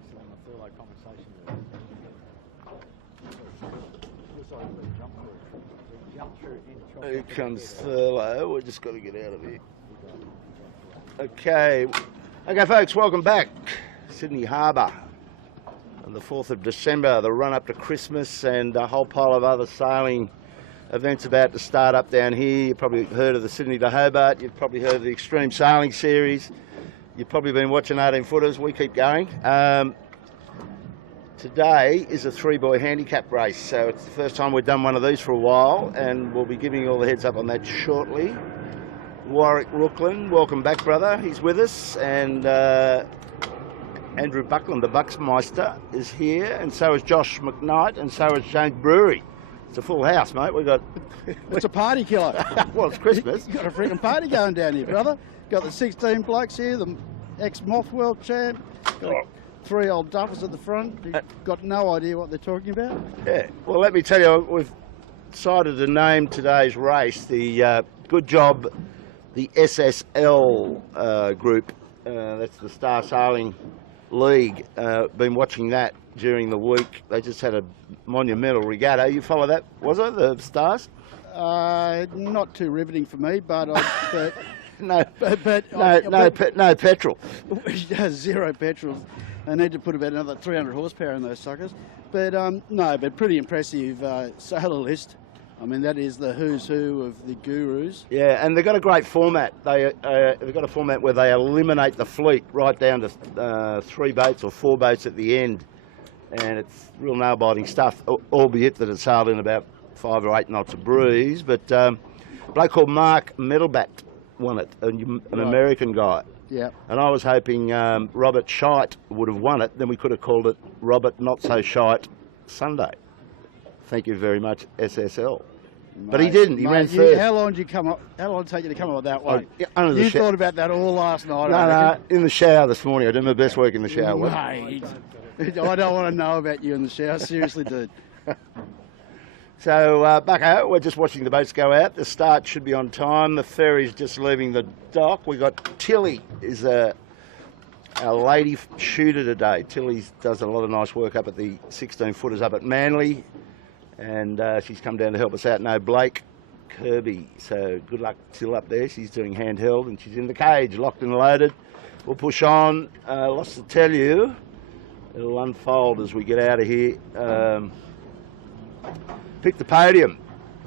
still on the furlough conversation. Here comes Thurlow. We've just got to get out of here. Okay, folks, welcome back. Sydney Harbour on the 4th of December, the run up to Christmas, and a whole pile of other sailing events about to start up down here. You've probably heard of the Sydney to Hobart. You've probably heard of the Extreme Sailing Series. You've probably been watching 18-footers. We keep going. Today is a 3-buoy handicap race, so it's the first time we've done one of these for a while, and we'll be giving you all the heads up on that shortly. Warwick Rooklyn, welcome back, brother. He's with us, and Andrew Buckland, the Bucksmeister, is here, and so is Josh McKnight, and so is James Brewery. It's a full house, mate. We've got... It's a party killer. Well, it's Christmas. You've got a freaking party going down here, brother. Got the 16 blokes here, the ex-Moth World Champ, got 3 old duffers at the front who've got no idea what they're talking about. Yeah, well, let me tell you, we've decided to name today's race the Good Job, the SSL group. That's the Star Sailing League. Been watching that during the week. They just had a monumental regatta. You follow that, was it, the Stars? Not too riveting for me, but no petrol. Zero petrol. They need to put about another 300 horsepower in those suckers. But no, but pretty impressive sailor list. I mean, that is the who's who of the gurus. Yeah, and they've got a great format. They've got a format where they eliminate the fleet right down to 3 boats or 4 boats at the end. And it's real nail-biting stuff, albeit that it's sailed in about 5 or 8 knots of breeze. But a bloke called Mark Metalbat won it, an American guy. Yeah. And I was hoping Robert Shite would have won it. Then we could have called it Robert Not So Shite Sunday. Thank you very much, SSL. Mate, but he didn't. He ran third. How long did you come up? How long did it take you to come up with that one? You thought about that all last night. No, in the shower this morning. I did my best work in the shower. Mate, I don't want to know about you in the shower. Seriously, dude. So, Bucko, we're just watching the boats go out. The start should be on time. The ferry's just leaving the dock. We got Tilly, is a lady shooter today. Tilly does a lot of nice work up at the 16-footers up at Manly, and she's come down to help us out. No, Blake Kirby. So good luck, Till, up there. She's doing handheld, and she's in the cage, locked and loaded. We'll push on. Lots to tell you. It'll unfold as we get out of here. Pick the podium.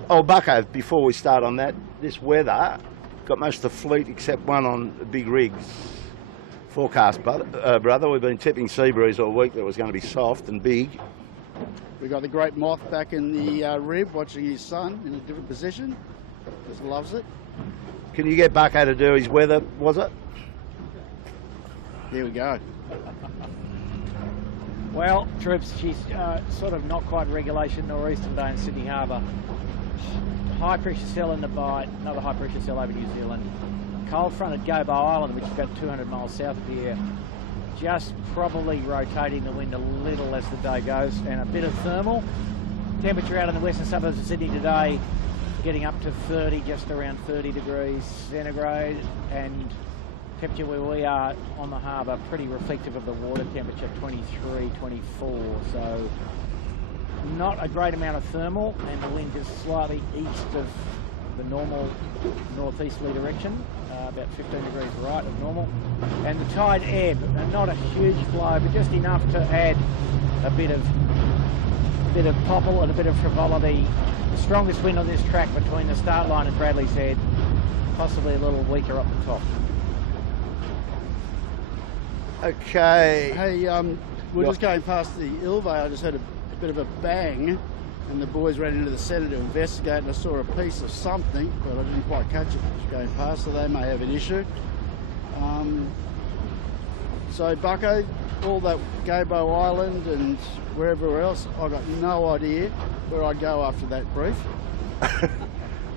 Oh, Bucko, before we start on that, this weather got most of the fleet except one on big rigs. Forecast, brother. We've been tipping sea breeze all week that was going to be soft and big. We got the great Moth back in the rib watching his son in a different position. Just loves it. Can you get Bucko to do his weather, was it? Here we go. Well, troops, she's sort of not quite regulation nor'eastern day in Sydney Harbour. High pressure cell in the Bight, another high pressure cell over New Zealand. Cold front at Gobo Island, which is about 200 miles south of here. Just probably rotating the wind a little as the day goes, and a bit of thermal. Temperature out in the western suburbs of Sydney today getting up to 30, just around 30 degrees centigrade, and temperature where we are on the harbour pretty reflective of the water temperature, 23, 24. So not a great amount of thermal, and the wind is slightly east of the normal northeasterly direction, about 15 degrees right of normal. And the tide ebb, not a huge flow, but just enough to add a bit of popple and a bit of frivolity. The strongest wind on this track between the start line and Bradley's Head, possibly a little weaker up the top. Okay. Hey, we're just going past the Ilve. I just heard a bit of a bang, and the boys ran into the centre to investigate, and I saw a piece of something, but I didn't quite catch it just going past, so they may have an issue. So, Bucko, all that Gobo Island and wherever else, I got no idea where I'd go after that brief.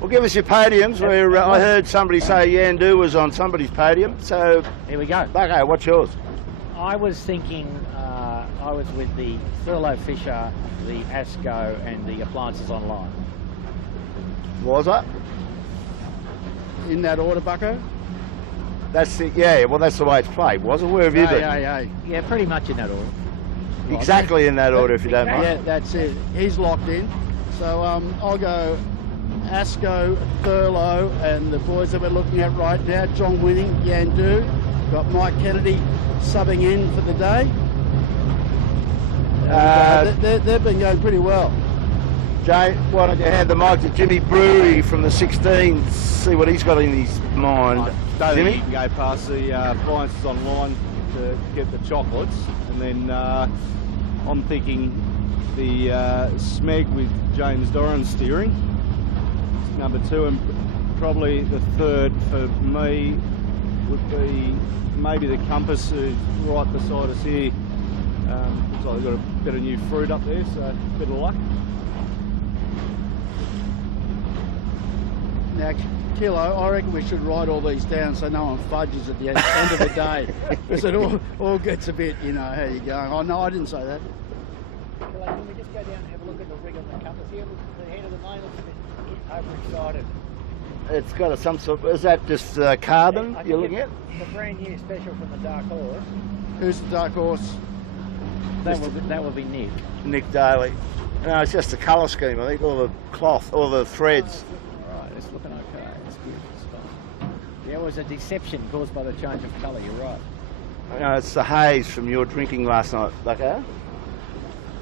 Well, give us your podiums. Where I heard somebody say Yandoo was on somebody's podium, so here we go. Bucko, what's yours? I was thinking, I was with the Thurlow Fisher, the ASCO, and the Appliances Online. Was that? In that order, Bucko? That's it. Yeah, well, that's the way it's played, wasn't it? Where have you been? Yeah, pretty much in that order. Exactly in that order, if you don't mind. Yeah, that's it. He's locked in. So I'll go Asco, Thurlow, and the boys that we're looking at right now. John Winning, Yandoo. Got Mike Kennedy subbing in for the day. They've been going pretty well. Jay, why don't you hand the mic to Jimmy Brewery from the 16, see what he's got in his mind. Don't Jimmy? think you can go past the appliances online to get the chocolates, and then I'm thinking the Smeg with James Doran steering, number 2, and probably the third for me would be maybe the Compass, who's right beside us here. Looks like they've got a bit of new fruit up there, so a bit of luck. Now, Kilo, I reckon we should write all these down so no one fudges at the end of the day. Because it all gets a bit, you know, how you going. Oh, no, I didn't say that. Can we just go down and have a look at the rig of the Compass here? The head of the main looks a bit overexcited. It's got some sort of, is that just carbon you're looking at? The brand new special from the Dark Horse. Who's the dark horse? That will be Nick. Nick Daly. No, it's just the colour scheme, I think, all the cloth, all the threads. Right, it's looking okay. It's good. There was a deception caused by the change of colour, you're right. No, it's the haze from your drinking last night, Bucko.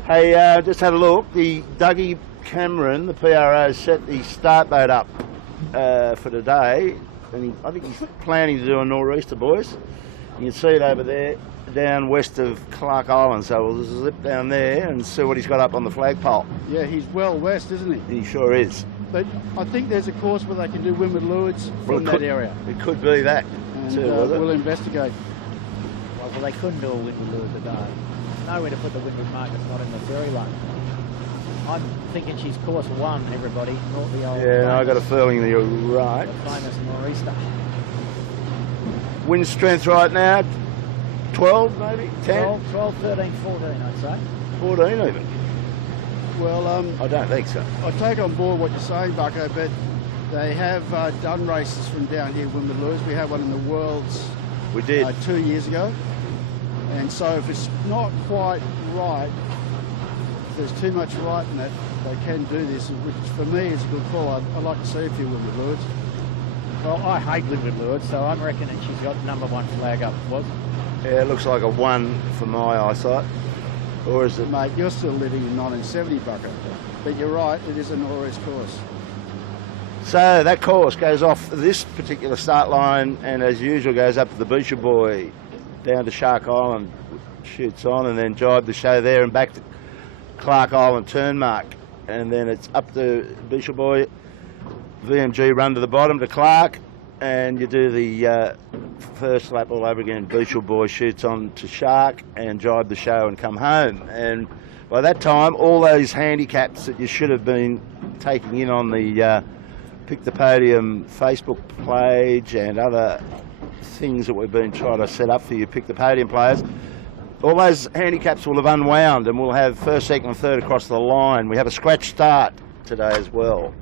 Hey, just had a look. The Dougie Cameron, the PRO, set the start boat up for today, and I think he's planning to do a nor'easter, boys. You can see it over there, down west of Clark Island, so we'll zip down there and see what he's got up on the flagpole. Yeah, he's well west, isn't he? He sure is. But I think there's a course where they can do windward lewards from that area. It could be that, And too, we'll investigate. Well, they couldn't do a windward lure today. Nowhere to put the windward mark, it's not in the ferry lane. I'm thinking she's course 1, everybody, not the old. Yeah, famous, I got a feeling that you're right. the famous nor'easter. Wind strength right now, 12 maybe, 10? 12, 13, 14, I'd say. 14 even. Well, I don't think so. I take on board what you're saying, Bucko, but they have done races from down here, windward lures. We had one in the Worlds We did. 2 years ago. And so if it's not quite right, if there's too much right in it, they can do this, which for me is a good call. I'd like to see a few windward lures. Well, I hate windward lures, so I'm reckoning she's got number 1 flag up, was it? Yeah, it looks like a 1 for my eyesight. Or is it? Mate, you're still living in 1970, Bucko. But you're right, it is a nor'east course. So that course goes off this particular start line and as usual goes up to the Boucher Boy, down to Shark Island, shoots on and then jibe the show there and back to Clark Island turn mark. And then it's up to Boucher Boy, VMG run to the bottom to Clark, and you do the first lap all over again. Boucher Boy shoots on to Shark and jibe the show and come home. And by that time, all those handicaps that you should have been taking in on the Pick the Podium Facebook page and other things that we've been trying to set up for you Pick the Podium players, all those handicaps will have unwound and we'll have first, second and third across the line. We have a scratch start today as well.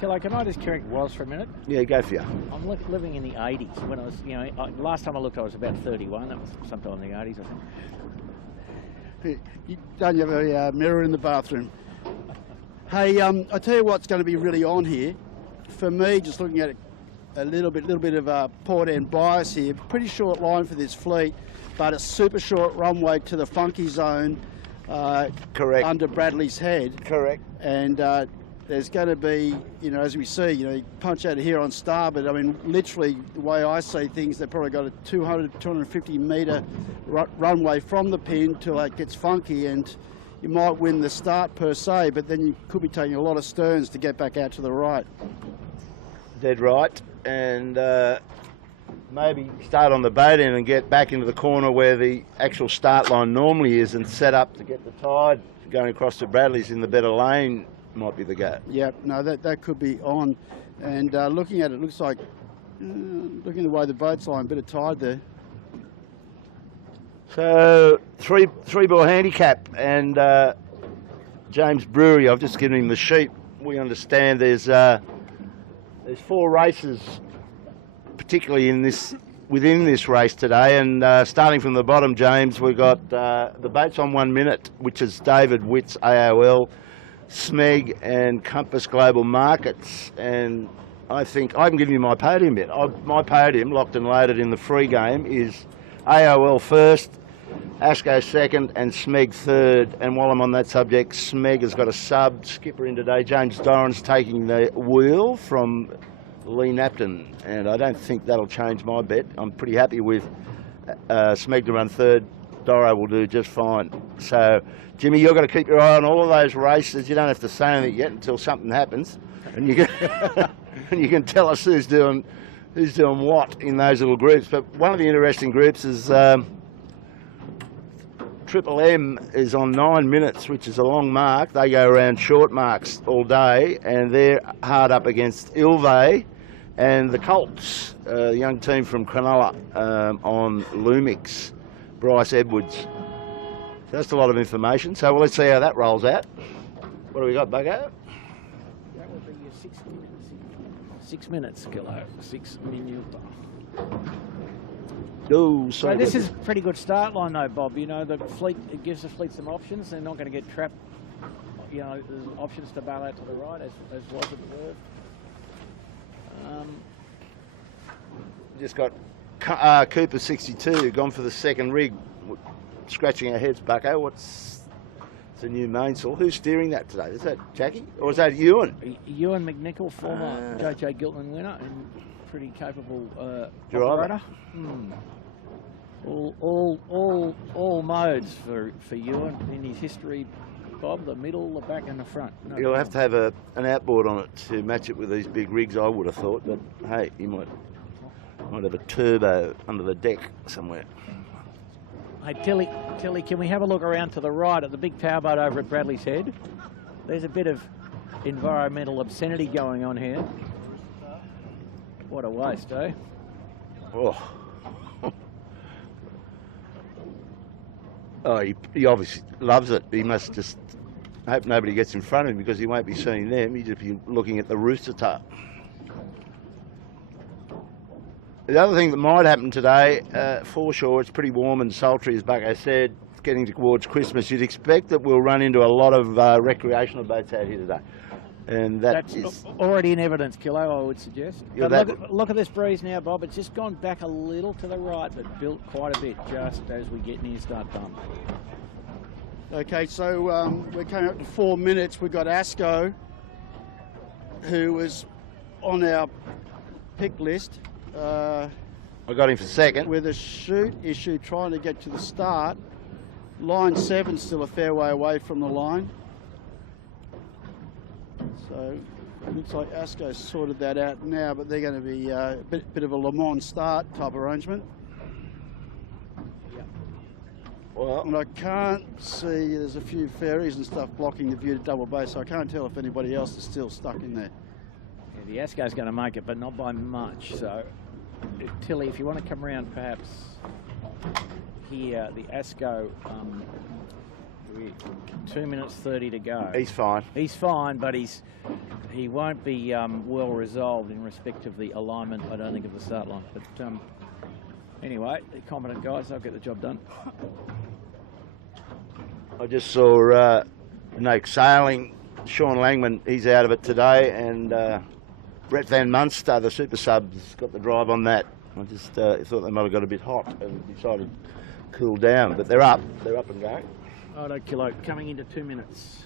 Kilo, can I just correct Was for a minute? Yeah, go for you. I'm living in the 80s. When I was, last time I looked, I was about 31. That was sometime in the 80s, I think. Don't you have a mirror in the bathroom? Hey, I tell you what's going to be really on here. For me, just looking at it, a little bit of port end bias here. Pretty short line for this fleet, but a super short runway to the funky zone. Correct. Under Bradley's head. Correct. And there's going to be, as we see, you punch out of here on starboard. I mean, literally, the way I see things, they've probably got a 200, 250 metre runway from the pin till it gets funky, and you might win the start per se, but then you could be taking a lot of sterns to get back out to the right. Dead right. And maybe start on the boat end and get back into the corner where the actual start line normally is and set up to get the tide going across to Bradley's in the better lane. Might be the go. Yeah, no, that could be on. And looking at it, looks like, looking the way the boat's lying, a bit of tide there. So, three ball handicap, and James Brewery, I've just given him the sheet. We understand there's 4 races, particularly in this within this race today, and starting from the bottom, James, we've got the boats on 1 minute, which is David Witt's AOL, Smeg and Compass Global Markets, and I think I can give you my podium bit. My podium, locked and loaded in the free game, is AOL first, Asco second, and Smeg third. And while I'm on that subject, Smeg has got a sub skipper in today. James Doran's taking the wheel from Lee Napton, and I don't think that'll change my bet. I'm pretty happy with Smeg to run third. Doro will do just fine. So, Jimmy, you've got to keep your eye on all of those races. You don't have to say anything yet until something happens, and you can and you can tell us who's doing what in those little groups. But one of the interesting groups is Triple M is on 9 minutes, which is a long mark. They go around short marks all day, and they're hard up against Ilve and the Colts, the young team from Cronulla, on Lumix, Bryce Edwards. So that's a lot of information. So let's see how that rolls out. What do we got, Buggo? That would be your 6 minutes. 6 minutes, Kilo. 6 minuta. Oh, So sorry. this is a pretty good start line though, Bob. You know, the fleet, it gives the fleet some options. They're not going to get trapped. You know, there's options to bail out to the right, as was observed. Just got Cooper 62 gone for the second rig, scratching our heads, Bucko. It's a new mainsail. Who's steering that today? Is that Jackie or is that Ewan? Ewan McNichol, former JJ Giltman winner and pretty capable Driver. operator. All modes for Ewan in his history, Bob. The middle, the back, and the front. No You'll have problem. to have an outboard on it to match it with these big rigs, I would have thought. But hey, you might have a turbo under the deck somewhere. Hey, Tilly, can we have a look around to the right at the big powerboat over at Bradley's Head? There's a bit of environmental obscenity going on here. What a waste, eh? Oh. Oh, he obviously loves it. He must just hope nobody gets in front of him because he won't be seeing them. He'll just be looking at the rooster tail. The other thing that might happen today, foreshore, it's pretty warm and sultry, as Bucko said. It's getting towards Christmas. You'd expect that we'll run into a lot of recreational boats out here today. And That's already in evidence, Kilo, I would suggest. Yeah, But look at this breeze now, Bob. It's just gone back a little to the right, but built quite a bit just as we get near start bump. Okay, so we're coming up to 4 minutes. We've got Asco, who was on our pick list. I got him for second. With a chute issue trying to get to the start. Line 7's still a fair way away from the line. So it looks like Asco's sorted that out now, but they're going to be a bit of a Le Mans start type arrangement. Well, And I can't see, there's a few ferries and stuff blocking the view to Double Bay, so I can't tell if anybody else is still stuck in there. Yeah, the Asco's going to make it, but not by much. So, Tilly, if you want to come around perhaps here, the Asco, 2 minutes 30 to go. he's fine. He's fine, but he won't be well resolved in respect of the alignment, I don't think, of the start line. But anyway, the competent guys, they'll get the job done. I just saw Noak Sailing, Sean Langman, he's out of it today, and Brett Van Munster, the super sub's got the drive on that. I just thought they might have got a bit hot and decided to cool down, but they're up and going. Righto, Kilo, coming into 2 minutes.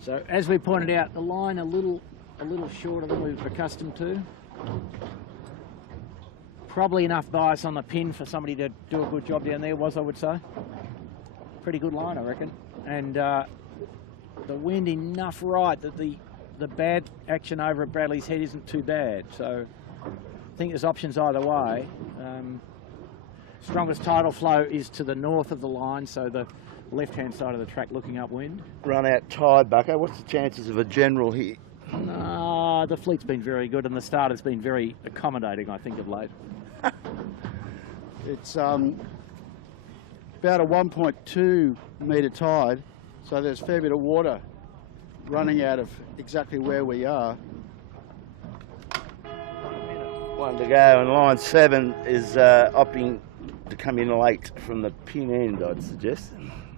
So, as we pointed out, the line a little shorter than we've accustomed to. Probably enough bias on the pin for somebody to do a good job down there, I would say. Pretty good line, I reckon. And the wind enough right that the bad action over at Bradley's Head isn't too bad. So I think there's options either way. Strongest tidal flow is to the north of the line, so the left-hand side of the track looking upwind. Run out tide, Bucko. What's the chances of a general here? No, the fleet's been very good and the start has been very accommodating, I think, of late. It's about a 1.2 metre tide, so there's a fair bit of water running out of exactly where we are. One to go, and line 7 is opting to come in late from the pin end, I'd suggest.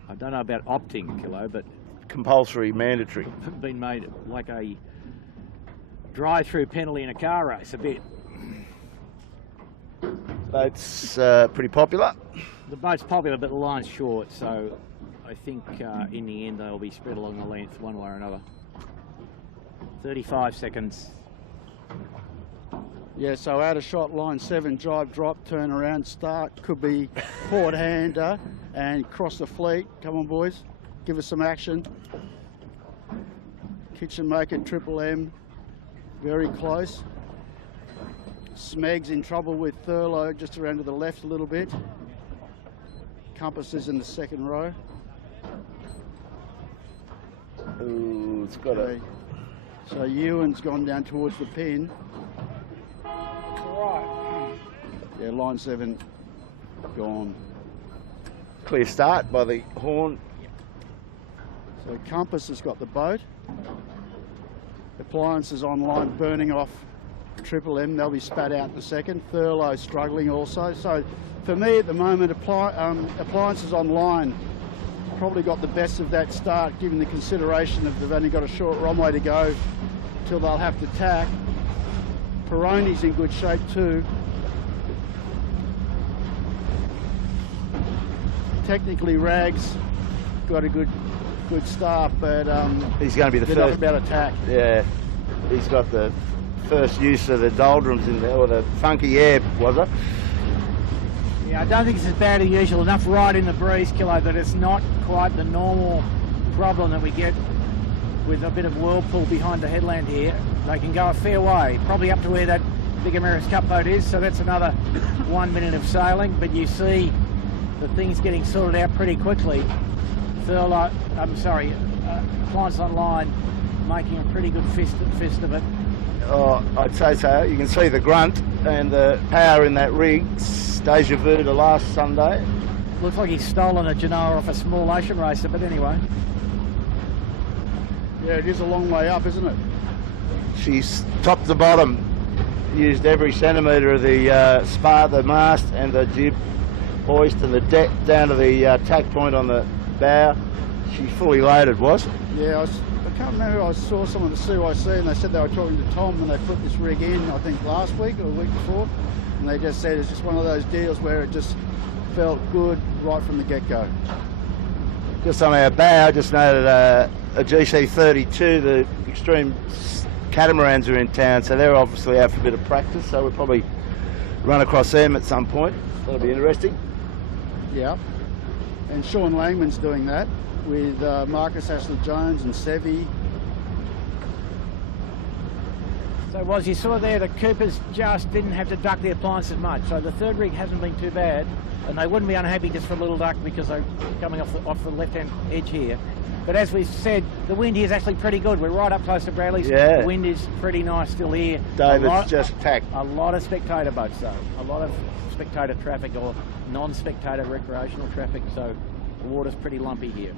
I don't know about opting, Kilo, but Compulsory, mandatory. been made like a drive-through penalty in a car race a bit. Boat's pretty popular. The boat's popular, but the line's short, so I think in the end they'll be spread along the length one way or another. 35 seconds. Yeah, so out of shot, line 7, drive, drop, turn around, start. Could be port hander and cross the fleet. Come on, boys, give us some action. Kitchen maker, Triple M, very close. Smeg's in trouble with Thurlow, just around to the left a little bit. Compass is in the second row. Ooh, it's got a... So Ewan's gone down towards the pin. Yeah, line 7 gone. Clear start by the horn. So Compass has got the boat. Appliances on line burning off Triple M. They'll be spat out in a second. Thurlow struggling also. So for me at the moment, Appliances on line probably got the best of that start, given the consideration of they've only got a short runway to go till they'll have to tack. Peroni's in good shape too. Technically, Rags got a good start, but he's going to be the first. About attack. Yeah, he's got the first use of the doldrums in there, or the funky air, was it? Yeah, I don't think it's as bad as usual. Enough right in the breeze, Kilo, that it's not quite the normal problem that we get with a bit of whirlpool behind the headland here. They can go a fair way, probably up to where that big America's Cup boat is, so that's another 1 minute of sailing, but you see the things getting sorted out pretty quickly. Appliance on line making a pretty good fist of it. Oh, I'd say so. You can see the grunt and the power in that rig. Deja vu to last Sunday. Looks like he's stolen a Genoa off a small ocean racer, but anyway. Yeah, it is a long way up, isn't it? She's top to bottom. Used every centimetre of the spar, the mast and the jib hoist and the deck down to the tack point on the bow. She's fully loaded, was it? Yeah, I can't remember. I saw someone at the CYC and they said they were talking to Tom when they put this rig in, I think last week or the week before, and they just said it's just one of those deals where it just felt good right from the get-go. Just on our bow, just noted a GC32, the extreme catamarans are in town, so they're obviously out for a bit of practice, so we'll probably run across them at some point. That'll be interesting. Yeah, and Sean Langman's doing that with Marcus Ashley-Jones and Sevi. So you saw there the Coopers just didn't have to duck the appliances much, so the third rig hasn't been too bad, and they wouldn't be unhappy just for a little duck because they're coming off the left-hand edge here. But as we've said, the wind here is actually pretty good. We're right up close to Bradley's. Yeah. The wind is pretty nice still here. David's just tacked. A lot of spectator boats though. A lot of spectator traffic or non-spectator recreational traffic, so the water's pretty lumpy here.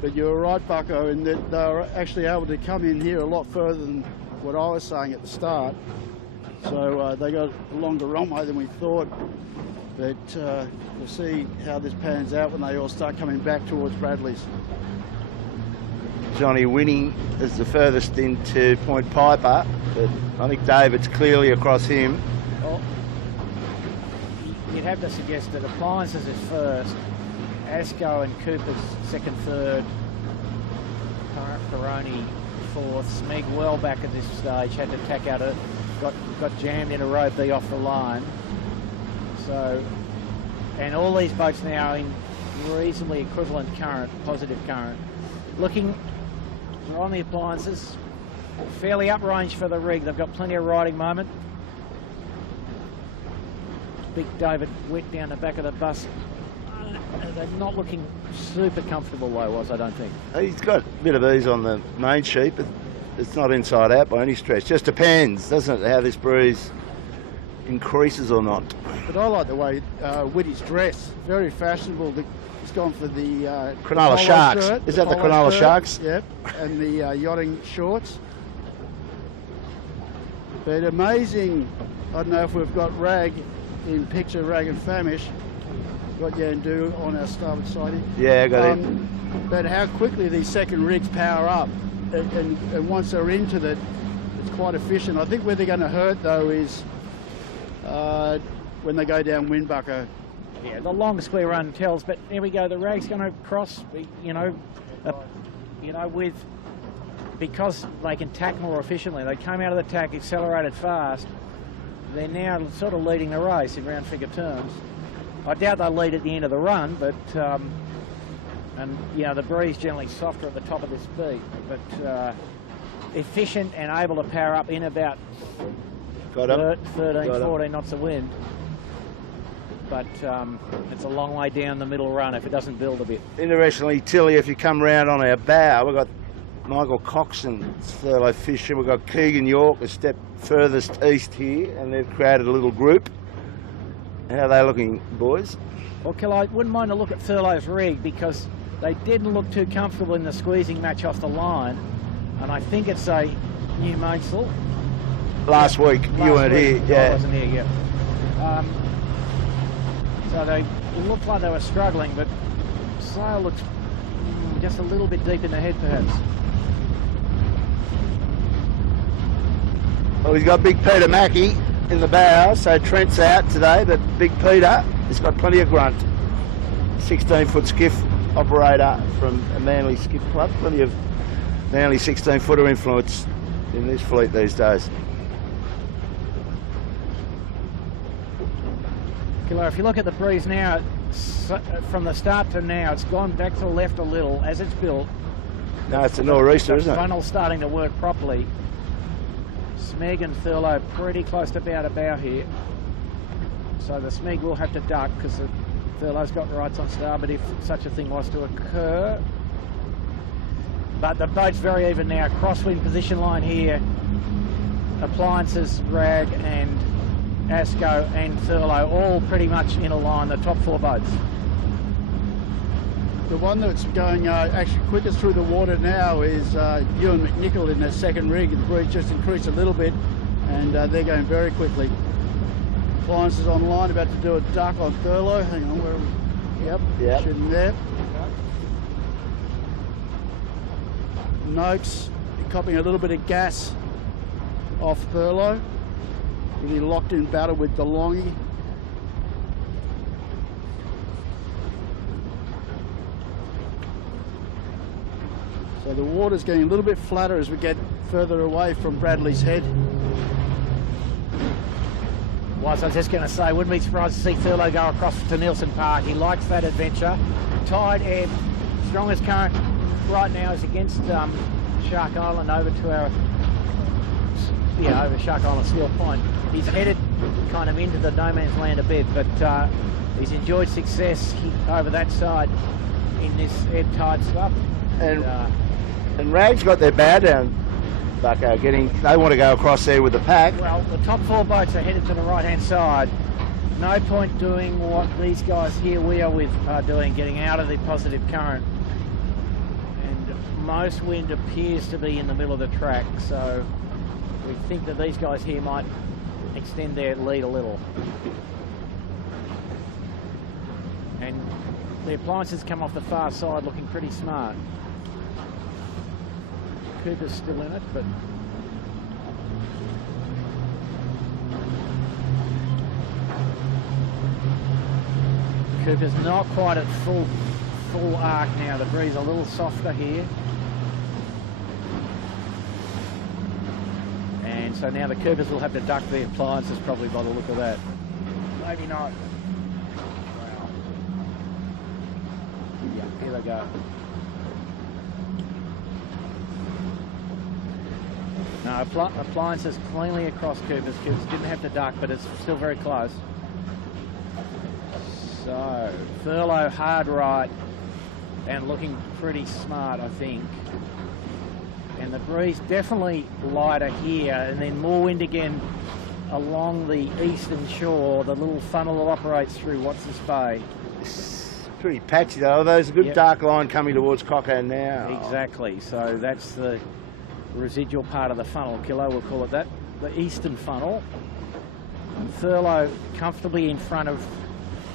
But you were right, Bucko, in that they were actually able to come in here a lot further than what I was saying at the start. So they got a longer runway than we thought. But we'll see how this pans out when they all start coming back towards Bradley's. Johnny winning is the furthest into Point Piper, but I think David's clearly across him. Well, you'd have to suggest that Appliances is first, Asco and Cooper's second, third, Peroni fourth, Smeg well back at this stage, had to tack out it, got jammed in a row B off the line. So, and all these boats now in reasonably equivalent current, positive current. Looking on the Appliances, fairly uprange for the rig. They've got plenty of riding moment. Big David Witt down the back of the bus. They're not looking super comfortable though, I don't think. He's got a bit of ease on the main sheet, but it's not inside out by any stretch. Just depends, doesn't it, how this breeze increases or not. But I like the way Witty's dressed. Very fashionable. The It's gone for the Cronulla polo Sharks. shirt, Is that the polo Cronulla shirt, Sharks? Yep, and the yachting shorts. But amazing, I don't know if we've got Rag in picture, Rag and Famish. Got Yandoo on our starboard side here. Yeah, I got him. But how quickly these second rigs power up, and once they're into it, it's quite efficient. I think where they're going to hurt though is when they go down Windbucker. Yeah, the long square run tells, but here we go. The Rag's going to cross, with because they can tack more efficiently. They came out of the tack, accelerated fast. They're now sort of leading the race in round figure terms. I doubt they'll lead at the end of the run, but the breeze generally softer at the top of this beat, but efficient and able to power up in about 13, 14 knots of wind. But it's a long way down the middle run if it doesn't build a bit. Interestingly, Tilly, if you come round on our bow, we've got Michael Coxon furlough fishing. We've got Keegan York a step furthest east here, and they've created a little group. How are they looking, boys? Well, I wouldn't mind a look at Thurlow's rig because they didn't look too comfortable in the squeezing match off the line, and I think it's a new mainsail. Last week, you weren't here. Yeah. I wasn't here, yeah. So they looked like they were struggling, but sail looks just a little bit deep in the head, perhaps. Well, he's got Big Peter Mackey in the bow, so Trent's out today, but Big Peter has got plenty of grunt. 16-foot skiff operator from a Manly Skiff Club. Plenty of Manly 16-footer influence in this fleet these days. If you look at the breeze now, from the start to now, it's gone back to the left a little as it's built. No, it's a nor'easter, isn't it? The funnel's starting to work properly. Smeg and Thurlow pretty close to bow here. So the Smeg will have to duck because the Thurlow's got rights on starboard if such a thing was to occur. But the boat's very even now. Crosswind position line here. Appliances, Rag and Asco and Thurlow all pretty much in a line, the top four boats. The one that's going actually quickest through the water now is Ewan McNichol in their second rig. The breeze just increased a little bit and they're going very quickly. Appliances on line, about to do a duck on Thurlow. Hang on, where are we? Yep. Shooting there. Noakes copying a little bit of gas off Thurlow. Really locked in battle with DeLonghi. So the water's getting a little bit flatter as we get further away from Bradley's Head. I was just going to say, wouldn't be surprised to see Thurlow go across to Nielsen Park. He likes that adventure. Tide, ebb, strongest current right now is against Shark Island over to our, over Shark Island Steel Point. He's headed kind of into the no man's land a bit, but he's enjoyed success over that side in this ebb tide swap. And Rag's got their bow down, Bucko, they want to go across there with the pack. Well, the top four boats are headed to the right-hand side. No point doing what these guys here we are with are doing, getting out of the positive current. And most wind appears to be in the middle of the track, so we think that these guys here might extend their lead a little. And the appliances come off the far side looking pretty smart. Cooper's still in it, but Cooper's not quite at full arc now. The breeze a little softer here. And so now the Coopers will have to duck the appliances probably by the look of that. Maybe not. Wow. Yeah, here they go. No, appliances cleanly across Coopers. Coopers didn't have to duck, but it's still very close. So, Thurlow hard right and looking pretty smart, I think. And the breeze definitely lighter here, and then more wind again along the eastern shore, the little funnel that operates through Wattson's Bay. Pretty patchy though. There's a good Yep. dark line coming towards Cocker now. Exactly. So that's the residual part of the funnel, Kilo, we'll call it that. The eastern funnel. And Thurlow comfortably in front of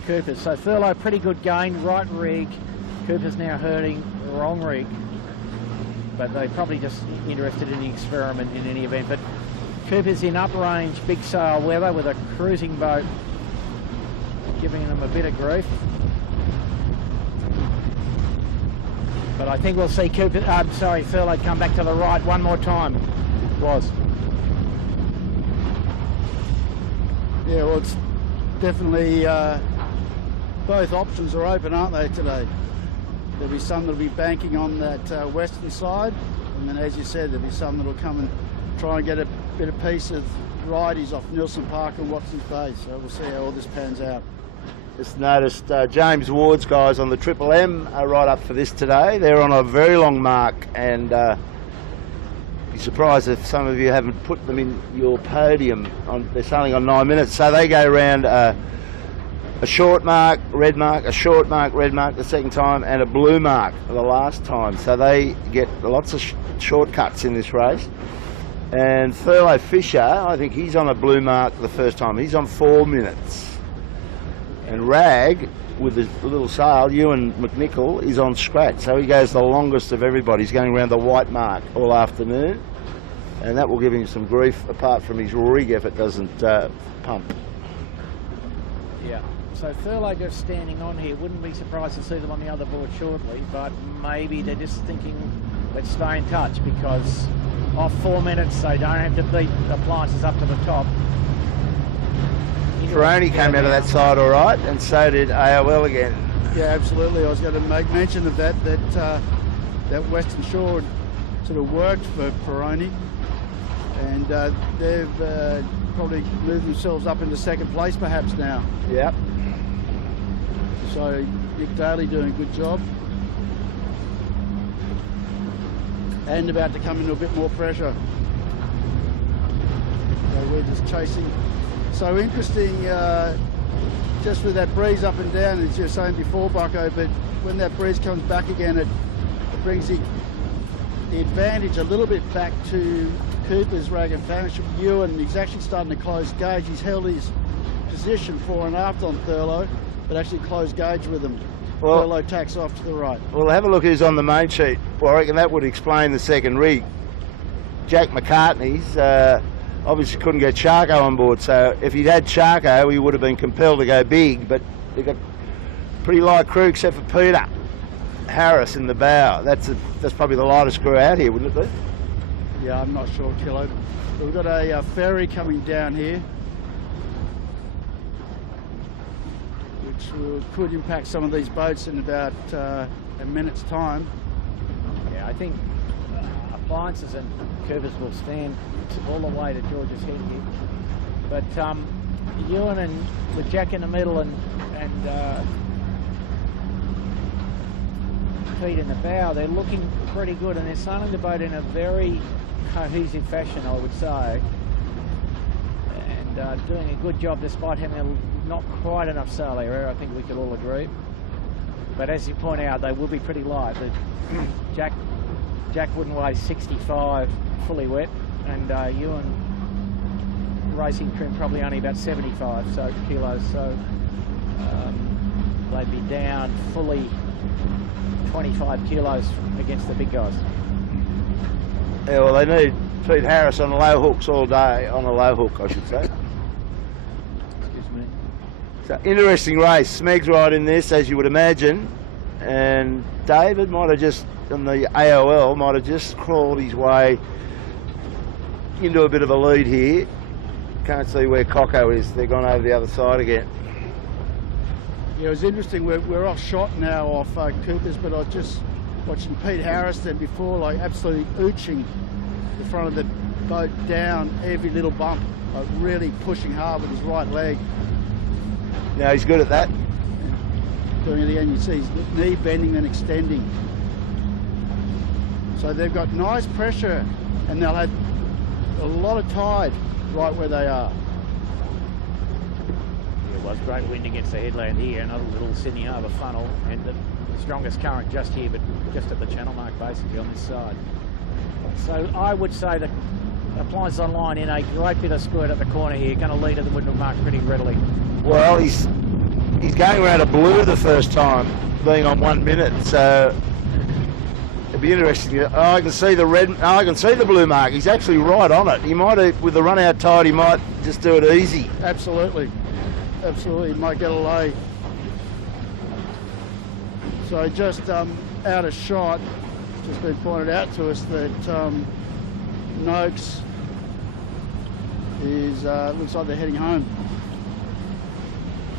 Coopers. So Thurlow pretty good gain, right rig. Cooper's now hurting wrong rig. But they're probably just interested in the experiment in any event. But Cooper's in uprange, big sail weather with a cruising boat giving them a bit of grief. But I think we'll see Thurlow come back to the right one more time. It was. Yeah, well, it's definitely both options are open, aren't they, today? There'll be some that'll be banking on that western side, and then, as you said, there'll be some that'll come and try and get a bit of piece of righties off Nilsson Park and Watson's Bay. So we'll see how all this pans out. Just noticed James Ward's guys on the Triple M are right up for this today. They're on a very long mark, and be surprised if some of you haven't put them in your podium. They're sailing on 9 minutes, so they go around a short mark, red mark, a short mark, red mark the second time, and a blue mark the last time. So they get lots of shortcuts in this race. And Thurlow Fisher, I think he's on a blue mark the first time. He's on 4 minutes. And Rag, with the little sail, Ewan McNichol, is on scratch. So he goes the longest of everybody. He's going around the white mark all afternoon. And that will give him some grief, apart from his rig if it doesn't pump. Yeah. So Thurlow just standing on here. Wouldn't be surprised to see them on the other board shortly, but maybe they're just thinking, let's stay in touch, because off 4 minutes they don't have to beat Appliances up to the top. Ferroni came out of that side all right, and so did AOL again. Yeah, absolutely. I was going to make mention of that Western Shore sort of worked for Ferroni, and they've probably moved themselves up into second place perhaps now. Yep. So Nick Daly doing a good job, and about to come into a bit more pressure. So we're just chasing. So interesting, just with that breeze up and down, as you were saying before, Bucko, but when that breeze comes back again, it brings the advantage a little bit back to Cooper's Rag and Famish. Ewan, he's actually starting to close gauge. He's held his position fore and aft on Thurlow, but actually closed gauge with him. Well, Thurlow tacks off to the right. Well, have a look who's on the main sheet. Well, I reckon that would explain the second rig. Jack McCartney's obviously couldn't get Charco on board, so if he'd had Charco, he would have been compelled to go big, but they've got pretty light crew except for Peter Harris in the bow. That's probably the lightest crew out here, wouldn't it be? Yeah, I'm not sure, Kilo. But we've got a ferry coming down here, which could impact some of these boats in about a minute's time. Yeah, I think Appliances and Coopers will stand all the way to George's Head here. But Ewan and with Jack in the middle and Pete in the bow, they're looking pretty good, and they're sailing the boat in a very cohesive fashion, I would say, and doing a good job despite having not quite enough sail area. I think we could all agree. But as you point out, they will be pretty light. Jack wouldn't weigh 65 fully wet, and Ewan racing trim probably only about 75 kilos, so they'd be down fully 25 kilos against the big guys. Yeah, well, they need Pete Harris on low hooks all day, on a low hook, I should say. Excuse me. So, interesting race. Smeg's right in this, as you would imagine, and David might have just, on the AOL, might have just crawled his way into a bit of a lead here. Can't see where Coco is. They're gone over the other side again. Yeah, it was interesting. We're off shot now off Cooper's, but I was just watching Pete Harris then before, like absolutely ooching the front of the boat down every little bump, like really pushing hard with his right leg. Now he's good at that. Doing it again, you see his knee bending and extending. So they've got nice pressure, and they'll have a lot of tide right where they are. was. Great wind against the headland here, another little Sydney Harbour funnel, and the strongest current just here, but just at the channel mark basically on this side. So I would say that Appliances Online in a great bit of squirt at the corner here, going to lead at the windmill mark pretty readily. Well, he's going around a blue the first time, being on 1 minute, so it'd be interesting. Oh, I can see the red. Oh, I can see the blue mark. He's actually right on it. He might, with the run out tide, he might just do it easy. Absolutely, absolutely. He might get a lay. So just out of shot, it's just been pointed out to us that Noakes is looks like they're heading home.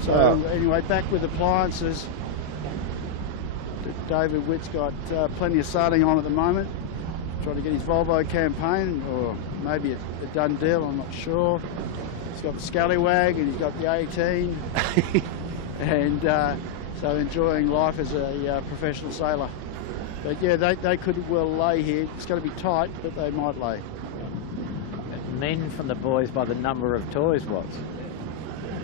So anyway, back with Appliances. David Witt's got plenty of starting on at the moment, trying to get his Volvo campaign, or maybe a done deal, I'm not sure. He's got the Scallywag and he's got the 18, and so enjoying life as a professional sailor. But yeah, they could well lay here. It's going to be tight, but they might lay. Men from the boys by the number of toys was.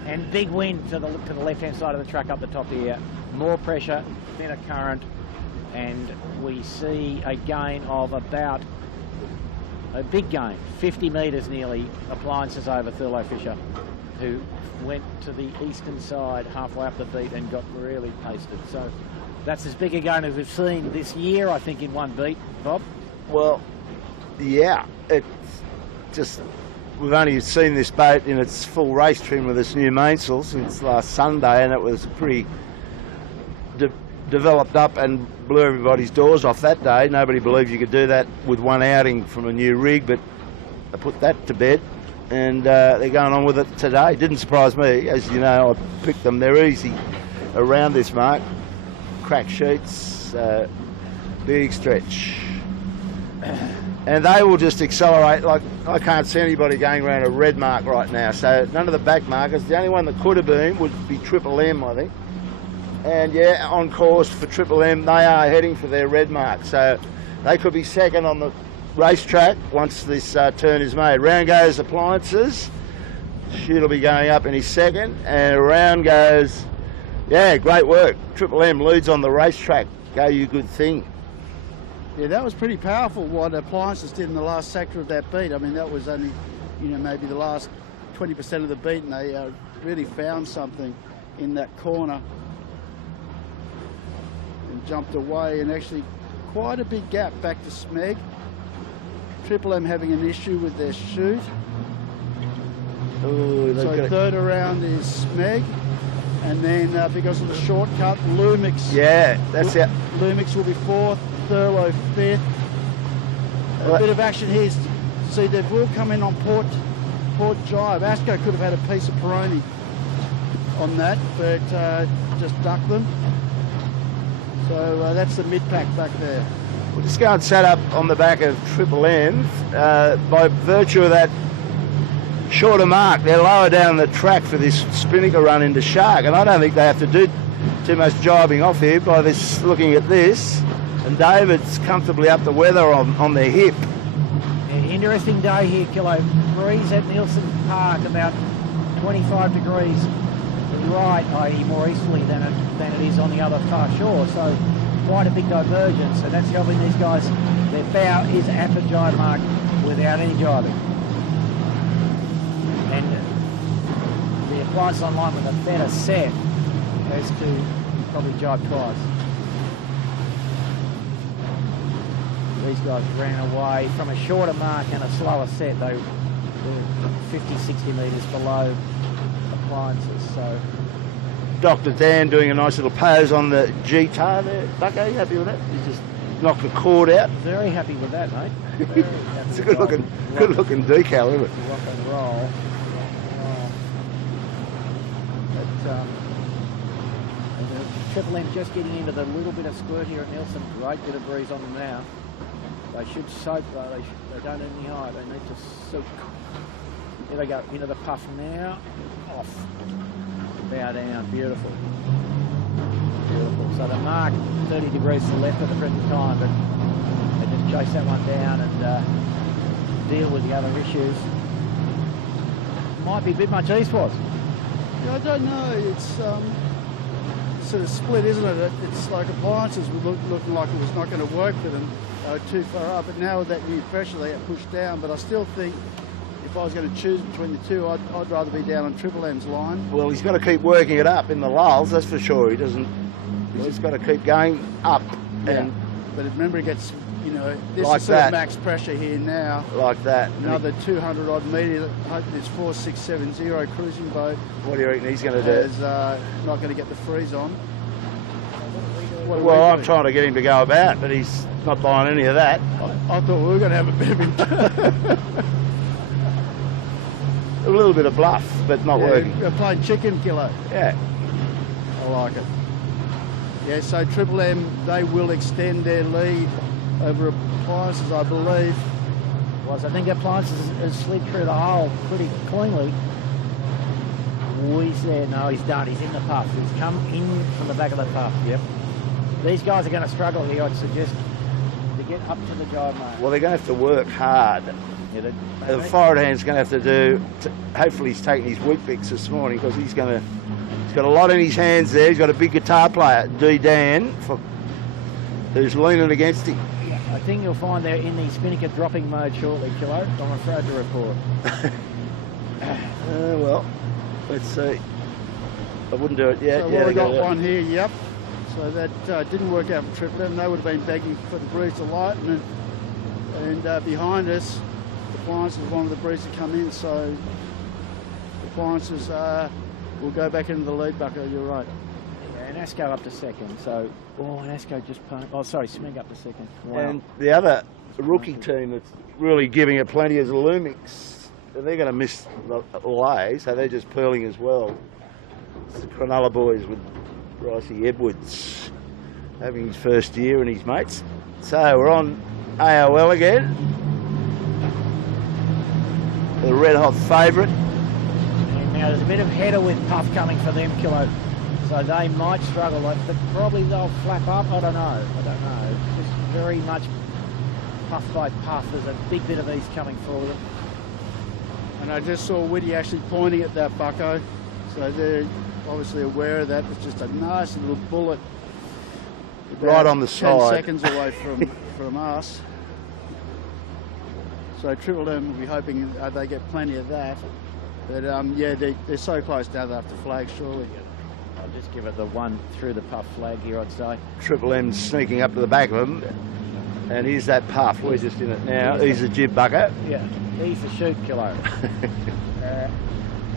And big wind to the left-hand side of the track up the top here. More pressure, better current, and we see a gain of about, a big gain, 50 metres nearly, Appliances over Thurlow Fisher, who went to the eastern side halfway up the beat and got really pasted. So that's as big a gain as we've seen this year, I think, in one beat, Bob. Well, yeah, it's just, we've only seen this boat in its full race trim with its new mainsail since last Sunday, and it was pretty developed up and blew everybody's doors off that day. Nobody believed you could do that with one outing from a new rig, but I put that to bed, and they're going on with it today. Didn't surprise me. As you know, I picked them. They're easy around this mark. Crack sheets, big stretch. And they will just accelerate. Like, I can't see anybody going around a red mark right now, so none of the back markers. The only one that could have been would be Triple M, I think. And yeah, on course for Triple M, they are heading for their red mark, so they could be second on the racetrack once this turn is made. Round goes Appliances. Shoot will be going up in his second, and around goes, yeah, great work. Triple M leads on the racetrack. Go you good thing. Yeah, that was pretty powerful what Appliances did in the last sector of that beat. I mean, that was only, maybe the last 20% of the beat, and they really found something in that corner and jumped away, and actually quite a big gap back to Smeg. Triple M having an issue with their chute. Ooh, so third around is Smeg. And then because of the shortcut, Lumix. Yeah, that's it. Lumix will be fourth, Thurlow fifth. A bit of action here. See, they will come in on Port Jive. Asco could have had a piece of Peroni on that, but just ducked them. So that's the mid-pack back there. We'll just go and set up on the back of Triple M. By virtue of that shorter mark, they're lower down the track for this Spinnaker run into Shark, and I don't think they have to do too much jibing off here by this, looking at this. And David's comfortably up the weather on their hip. Yeah, interesting day here, Kilo. Breeze at Nielsen Park about 25 degrees right, i.e. more easterly than it is on the other far shore. So quite a big divergence, and that's helping these guys. Their bow is at the jibe mark without any jibing. And the Appliances Online with a better set has to probably jibe twice. These guys ran away from a shorter mark and a slower set. They were 50, 60 metres below Appliances. So Dr. Dan doing a nice little pose on the G-tar there. Bucko, you happy with that? He just knocked the cord out. Very happy with that, mate. Very happy. It's a good looking decal, isn't it? Rock and roll. But Triple M just getting into the little bit of squirt here at Nielsen. Great bit of breeze on them now. They should soak though. They don't need any high. They need to soak. There they go. Into the puff now. Off. Bow down. Beautiful. Beautiful. So the mark 30 degrees to the left at the present time, but they just chase that one down and deal with the other issues. Might be a bit much eastwards. Yeah, I don't know. It's sort of split, isn't it? It's like Appliances were looking like it was not going to work for them. They were too far up, but now with that new pressure, they get pushed down. But I still think if I was going to choose between the two, I'd rather be down on Triple M's line. Well, he's got to keep working it up in the lulls, that's for sure. He doesn't. He's just got to keep going up. Yeah. And But remember, it gets, you know, this like is sort that. of max pressure here now. like that. Another 200 odd metre. Hoping this 4670 cruising boat What do you reckon he's going to do? is not going to get the freeze on. What are we Well, I'm doing? trying to get him to go about, but he's not buying any of that. I thought we were going to have a bit of him. A little bit of bluff, but not working. We're playing chicken killer. Yeah. I like it. Yeah, so Triple M, they will extend their lead over Appliances, I believe. I think Appliances has slid through the hole pretty cleanly. He's there. No, he's done. He's in the puff. He's come in from the back of the puff. Yep. These guys are going to struggle here, I'd suggest, to get up to the gyro. Well, they're going to have to work hard. Yeah, The forward hand's going to have to do. Hopefully, he's taking his Witt picks this morning because he's got a lot in his hands there. He's got a big guitar player, D Dan, who's leaning against him. Yeah, I think you'll find they're in the spinnaker dropping mode shortly, Kilo. I'm afraid to report. Well, let's see. I wouldn't do it yet. So Yeah, we got it. one here, yep. So that didn't work out for Triple M. They would have been begging for the breeze to lighten. And behind us, Appliances wanted the breeze to come in, so Appliances will go back into the lead, Bucko, you're right. Yeah, and Asco up to second, so... Oh, and Asco just... Oh, sorry, Smeg up to second. Wow. And the other rookie team that's really giving it plenty is Lumix. They're going to miss the lay, so they're just pearling as well. It's the Cronulla boys with Ricey Edwards having his first year and his mates. So we're on AOL again. The red hot favourite. And now there's a bit of header with puff coming for them, Kilo. So they might struggle. But probably they'll flap up. I don't know. It's just very much puff by puff. There's a big bit of these coming for them. And I just saw Witty actually pointing at that, Bucko. So they're obviously aware of that. It's just a nice little bullet. Right on the 10 side. seconds away from us. So Triple M will be hoping they get plenty of that. But yeah, they're so close now they have to flag, surely. I'll just give it the one through the puff flag here, I'd say. Triple M sneaking up to the back of him. And here's that puff. We're just in it now. He's a jib bucket. Yeah, he's the shoot, Kilo.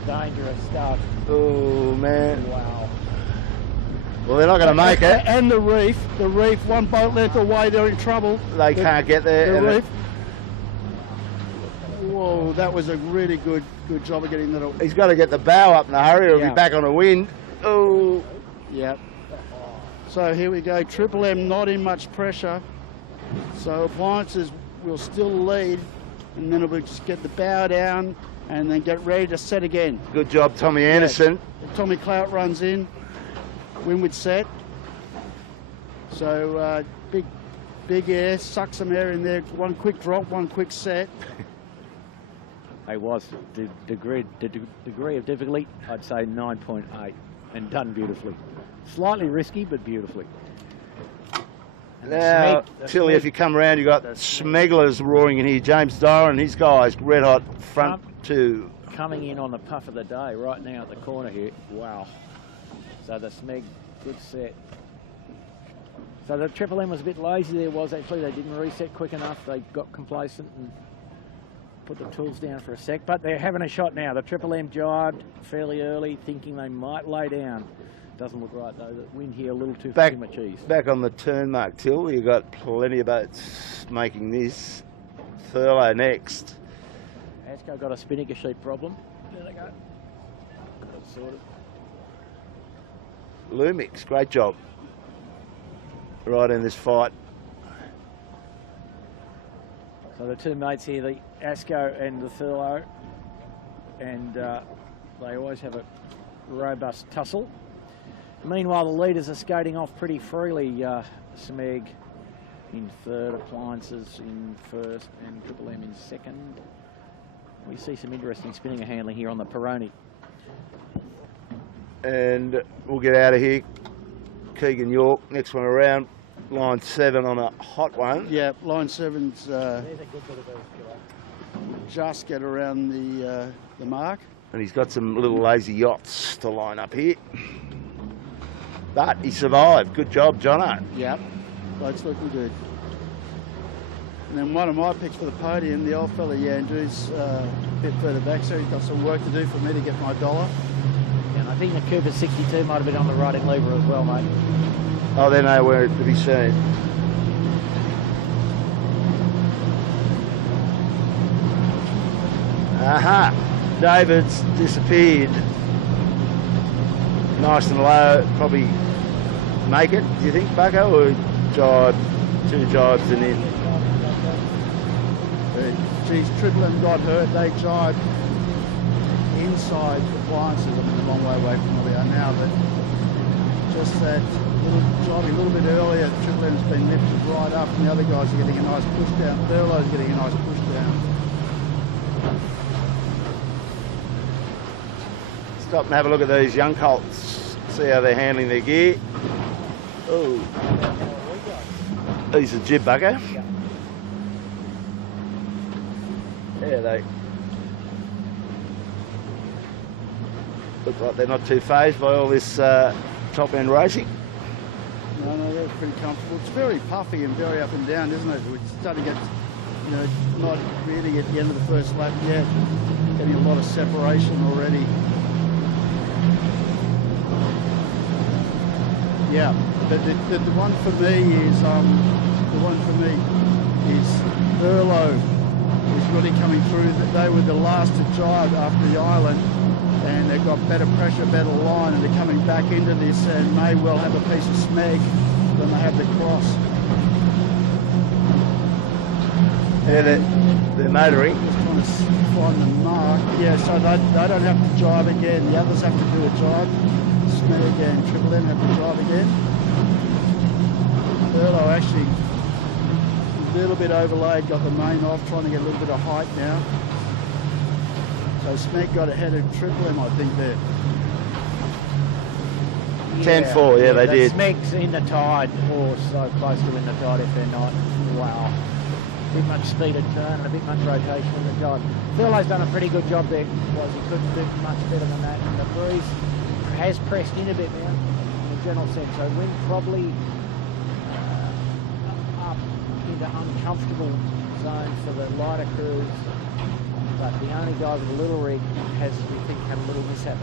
Dangerous stuff. Oh, man. Wow. Well, they're not going to make it. And the reef, one boat length away, they're in trouble. They can't get there. The reef. Whoa, that was a really good job of getting that. He's got to get the bow up in a hurry or he'll be back on the wind. Oh. Yep. So here we go. Triple M not in much pressure. So Appliances will still lead, and then we'll just get the bow down and then get ready to set again. Good job, Tommy Anderson. Yeah. Tommy Clout runs in, windward set. So big air, suck some air in there. One quick drop, one quick set. It was the degree of difficulty, I'd say 9.8, and done beautifully. Slightly risky, but beautifully. Now, Tilly, if you come around, you've got Smegler's roaring in here. James Dyer and his guys, red hot front two. Coming in on the puff of the day right now at the corner here. Wow. So the Smeg, good set. So the Triple M was a bit lazy there, actually. They didn't reset quick enough. They got complacent and put the tools down for a sec. But they're having a shot now. The Triple M jibed fairly early, thinking they might lay down. Doesn't look right though. The wind here a little too much ease. Back on the turn mark, Till. You've got plenty of boats making this. Thurlow next. Asco got a spinnaker sheet problem. There they go. That's sorted. Lumix, great job. Right in this fight. So the two mates here, the Asco and the Thurlow, and they always have a robust tussle. Meanwhile, the leaders are skating off pretty freely. Smeg in third, Appliances in first, and Triple M in second. We see some interesting spinnaker handling here on the Peroni. And we'll get out of here. Keegan York, next one around. Line 7 on a hot one. Yeah, line 7's There's a good bit of a just get around the mark. And he's got some little lazy yachts to line up here. But he survived. Good job, Jono. Yep, boat's looking good. And then one of my picks for the podium, the old fella Yandoo's a bit further back, so he's got some work to do for me to get my dollar. Yeah, and I think the Cooper 62 might have been on the riding lever as well, mate. Oh, they're nowhere to be seen. Aha! David's disappeared. Nice and low. Probably make it, do you think, Bucko? Or jibe? 2 jibes and in. Geez, Triple M got hurt. They jibed inside appliances. I mean, a long way away from where we are now, but just that jibing a little bit earlier, Triple M's been lifted right up, and the other guys are getting a nice push down. Thurlow's getting a nice push down. Stop and have a look at these young colts. See how they're handling their gear. Oh, these are jib, Bucko. Yeah, they look like they're not too phased by all this top end racing. No, they're pretty comfortable. It's very puffy and very up and down, isn't it? We're starting to get, you know, not really at the end of the first lap yet. Getting a lot of separation already. Yeah, but the one for me is Thurlow is really coming through. They were the last to jibe after the island, and they've got better pressure, better line, and they're coming back into this and may well have a piece of smeg when they have the cross. Yeah, they're motoring. Just trying to find the mark. Yeah, so they don't have to jibe again. The others have to do a jibe. Smeg and Triple M have to jibe again. Thurlow actually a little bit overlaid, got the main off, trying to get a little bit of height now. So Smeg got ahead of Triple M, I think, there. 10-4, yeah, they did. Smeg's in the tide, or so close to in the tide if they're not. Wow. A bit much speed of turn and a bit much rotation in the tide. Thurlow's done a pretty good job there. He couldn't do much better than that. And the breeze has pressed in a bit now, in a general sense. So wind probably up into uncomfortable zone for the lighter crews. But the only guy with a little rig has, we think, had a little mishap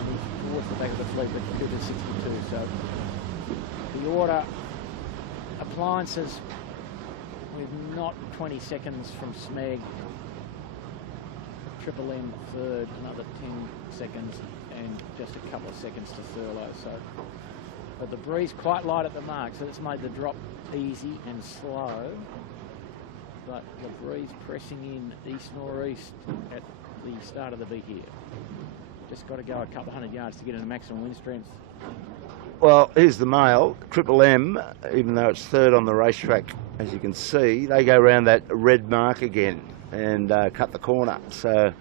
towards the back of the fleet, but the Cooper 62. So the order appliances with not 20 seconds from Smeg, Triple M third, another 10 seconds, and just a couple of seconds to Thurlow. So, but the breeze quite light at the mark, so it's made the drop easy and slow. But the breeze pressing in east-northeast at the start of the V here. Just got to go a couple hundred yards to get into maximum wind strength. Well, here's the mail. Triple M, even though it's third on the racetrack, as you can see, they go around that red mark again and cut the corner. So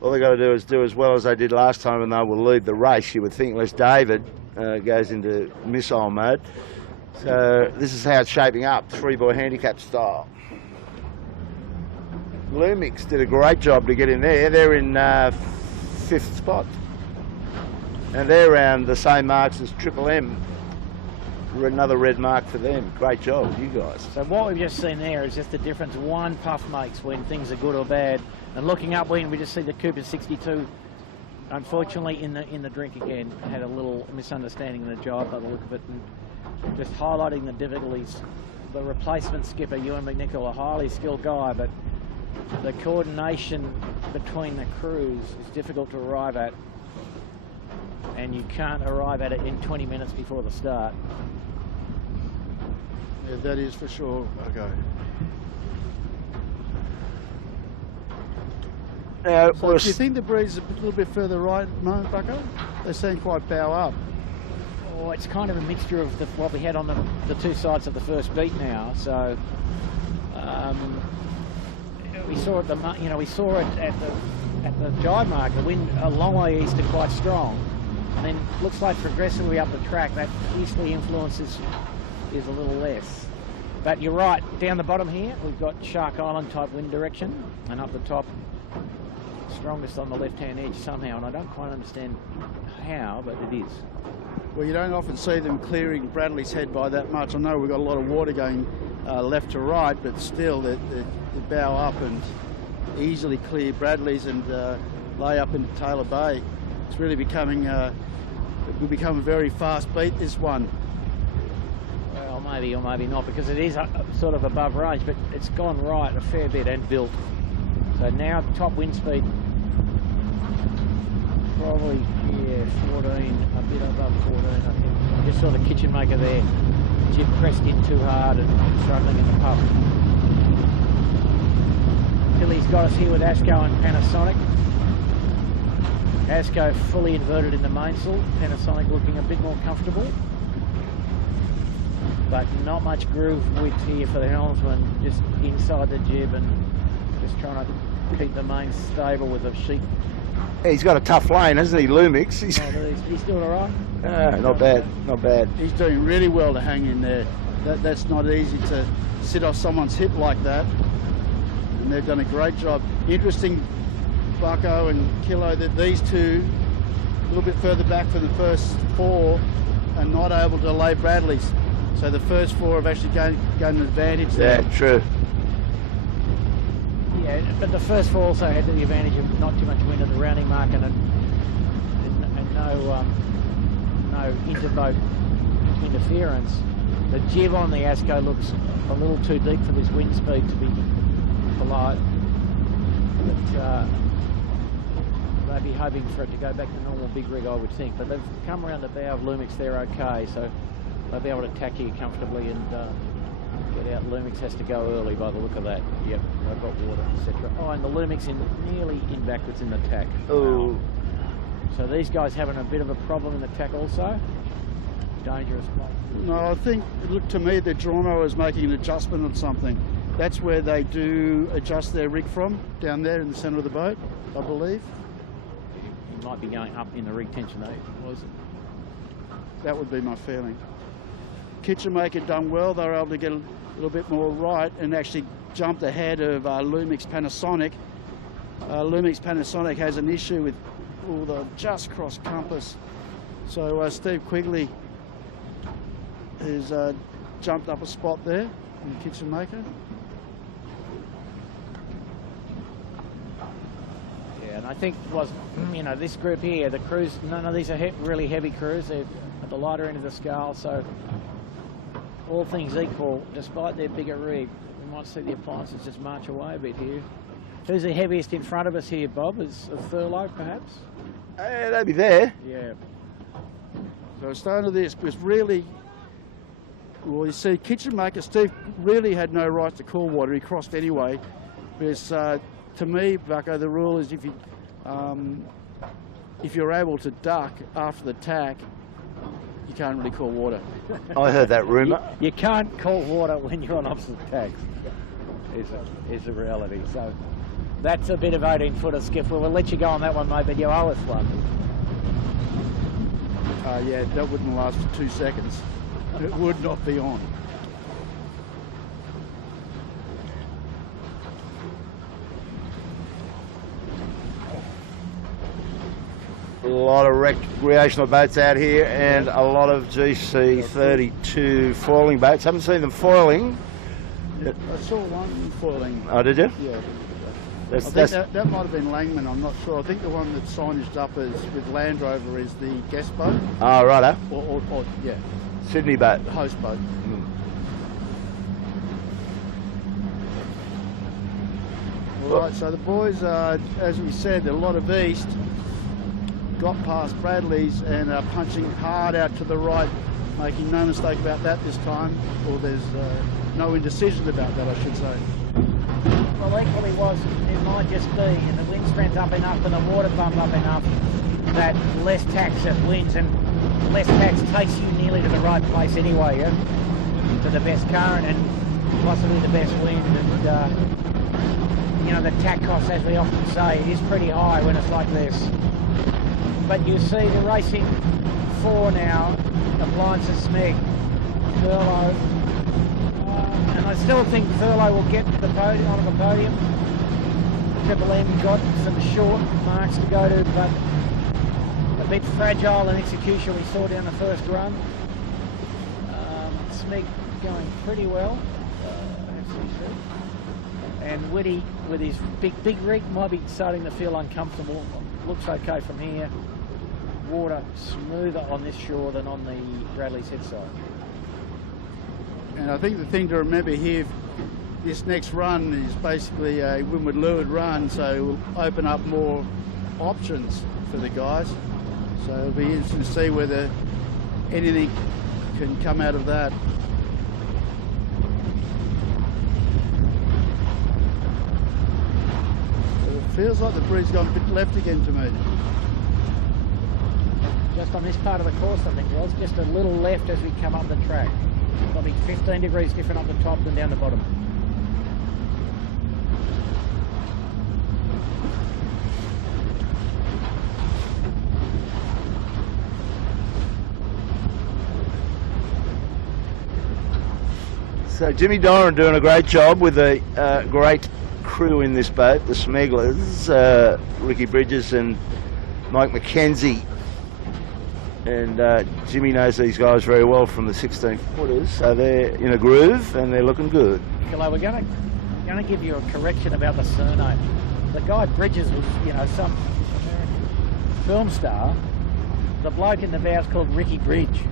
all they got to do is do as well as they did last time, and they will lead the race, you would think, unless David goes into missile mode. So this is how it's shaping up, 3-boy handicap style. Lumix did a great job to get in there. They're in 5th spot. And they're around the same marks as Triple M. Another red mark for them. Great job, you guys. So what we've just seen there is just the difference one puff makes when things are good or bad. And looking upwind, we just see the Cooper 62, unfortunately, in the drink again. Had a little misunderstanding in the jibe by the look of it, and just highlighting the difficulties. The replacement skipper, Ewan McNichol, a highly skilled guy, but the coordination between the crews is difficult to arrive at, and you can't arrive at it in 20 minutes before the start. Yeah, that is for sure. Okay. So do you think the breeze is a little bit further right at the moment, Bucko? They seem quite bow up. Oh, it's kind of a mixture of what we had on the two sides of the first beat now. So we saw it. We saw it at the jibe mark. The wind a long way east and quite strong, And then looks like progressively up the track, that easterly influence is a little less. But you're right, down the bottom here, we've got Shark Island type wind direction, and up the top, strongest on the left-hand edge somehow, and I don't quite understand how, but it is. Well, you don't often see them clearing Bradley's Head by that much. I know we've got a lot of water going left to right, but still they bow up and easily clear Bradley's and lay up into Taylor Bay. It's really becoming, will become a very fast beat, this one. Well, maybe or maybe not, because it is sort of above range, but it's gone right a fair bit and built. So now top wind speed, probably, yeah, 14, a bit above 14, I think. Just saw the kitchen maker there. Jib pressed in too hard and struggling in the puff. Tilly's got us here with Asco and Panasonic. Asco fully inverted in the mainsail. Panasonic looking a bit more comfortable. But not much groove width here for the helmsman, just inside the jib and just trying to keep the main stable with a sheet. Yeah, he's got a tough lane, hasn't he, Lumix? He's doing all right? Not bad, not bad. He's doing really well to hang in there. That's not easy to sit off someone's hip like that. And they've done a great job. Interesting, Bucko and Kilo, that these two, a little bit further back from the first four, are not able to lay Bradley's. So the first four have actually gained an advantage there. Yeah, true. Yeah, but the first four also had the advantage of not too much wind at the rounding mark and no interboat interference. The jib on the Asco looks a little too deep for this wind speed, to be polite. But they'd be hoping for it to go back to normal big rig, I would think. But they've come around the bow of Lumix, they're okay, so they'll be able to tack here comfortably and get out. Lumix has to go early by the look of that. Yep, they've got water, etc. Oh, and the Lumix nearly in backwards in the tack. Oh. Wow. So these guys having a bit of a problem in the tack also. Dangerous place. No, I think, it looked to me that Toronto is making an adjustment on something. That's where they do adjust their rig from, down there in the centre of the boat, I believe. He might be going up in the rig tension though, was it? That would be my feeling. Kitchen Maker done well. They were able to get a little bit more right and actually jumped ahead of Lumix Panasonic. Lumix Panasonic has an issue with the just cross compass. So Steve Quigley has jumped up a spot there in the Kitchen Maker. Yeah, and I think it was, you know, this group here, the crews, none of these are really heavy crews. They're at the lighter end of the scale, so all things equal, despite their bigger rig, we might see the appliances just march away a bit here. Who's the heaviest in front of us here, Bob? Is a Thurlow, perhaps? They'd be there. Yeah. So starting to this was really, well, you see, Kitchen Maker, Steve really had no right to call water. He crossed anyway. Because to me, Bucko, the rule is if you're able to duck after the tack, you can't really call water. I heard that rumour. You can't call water when you're on opposite tacks. Is a reality. So that's a bit of 18-footer skiff. We'll let you go on that one, mate, but you owe us one. Yeah, that wouldn't last for 2 seconds. It would not be on. A lot of recreational boats out here and a lot of GC32 foiling boats. Haven't seen them foiling. I saw one foiling. Oh, did you? Yeah. I think that might have been Langman, I'm not sure. I think the one that's signaged up as with Land Rover is the guest boat. Oh, righto. Or yeah. Sydney boat. The host boat. Right, so the boys, as we said, a lot of east, got past Bradley's and are punching hard out to the right, making no mistake about that this time, or there's no indecision about that, I should say. Well, equally it might just be, and the wind strength up enough and the water bump up enough that less tax it wins, and less tax takes you nearly to the right place anyway, yeah? To the best current and possibly the best wind. And you know, the tack cost, as we often say, is pretty high when it's like this. but you see the racing 4 now, Appliances Smeg, Thurlow, and I still think Thurlow will get the podium, onto the podium. Triple M got some short marks to go to, but a bit fragile in execution we saw down the first run. Smeg going pretty well, and Witty with his big rig might be starting to feel uncomfortable. Looks okay from here. Water smoother on this shore than on the Bradley's Head side. And I think the thing to remember here, this next run is basically a windward leeward run, so it will open up more options for the guys. So it'll be interesting to see whether anything can come out of that. It feels like the breeze gone a bit left again to me. Just on this part of the course, I think, Roz, just a little left as we come up the track. Probably 15 degrees different up the top than down the bottom. So Jimmy Doran doing a great job with a great crew in this boat, the Smegglers, Ricky Bridges and Mike McKenzie. And Jimmy knows these guys very well from the 16 footers, so they're in a groove and they're looking good. Nicola, we're going to give you a correction about the surname. The guy Bridges was, you know, some American film star. The bloke in the bow's called Ricky Bridge.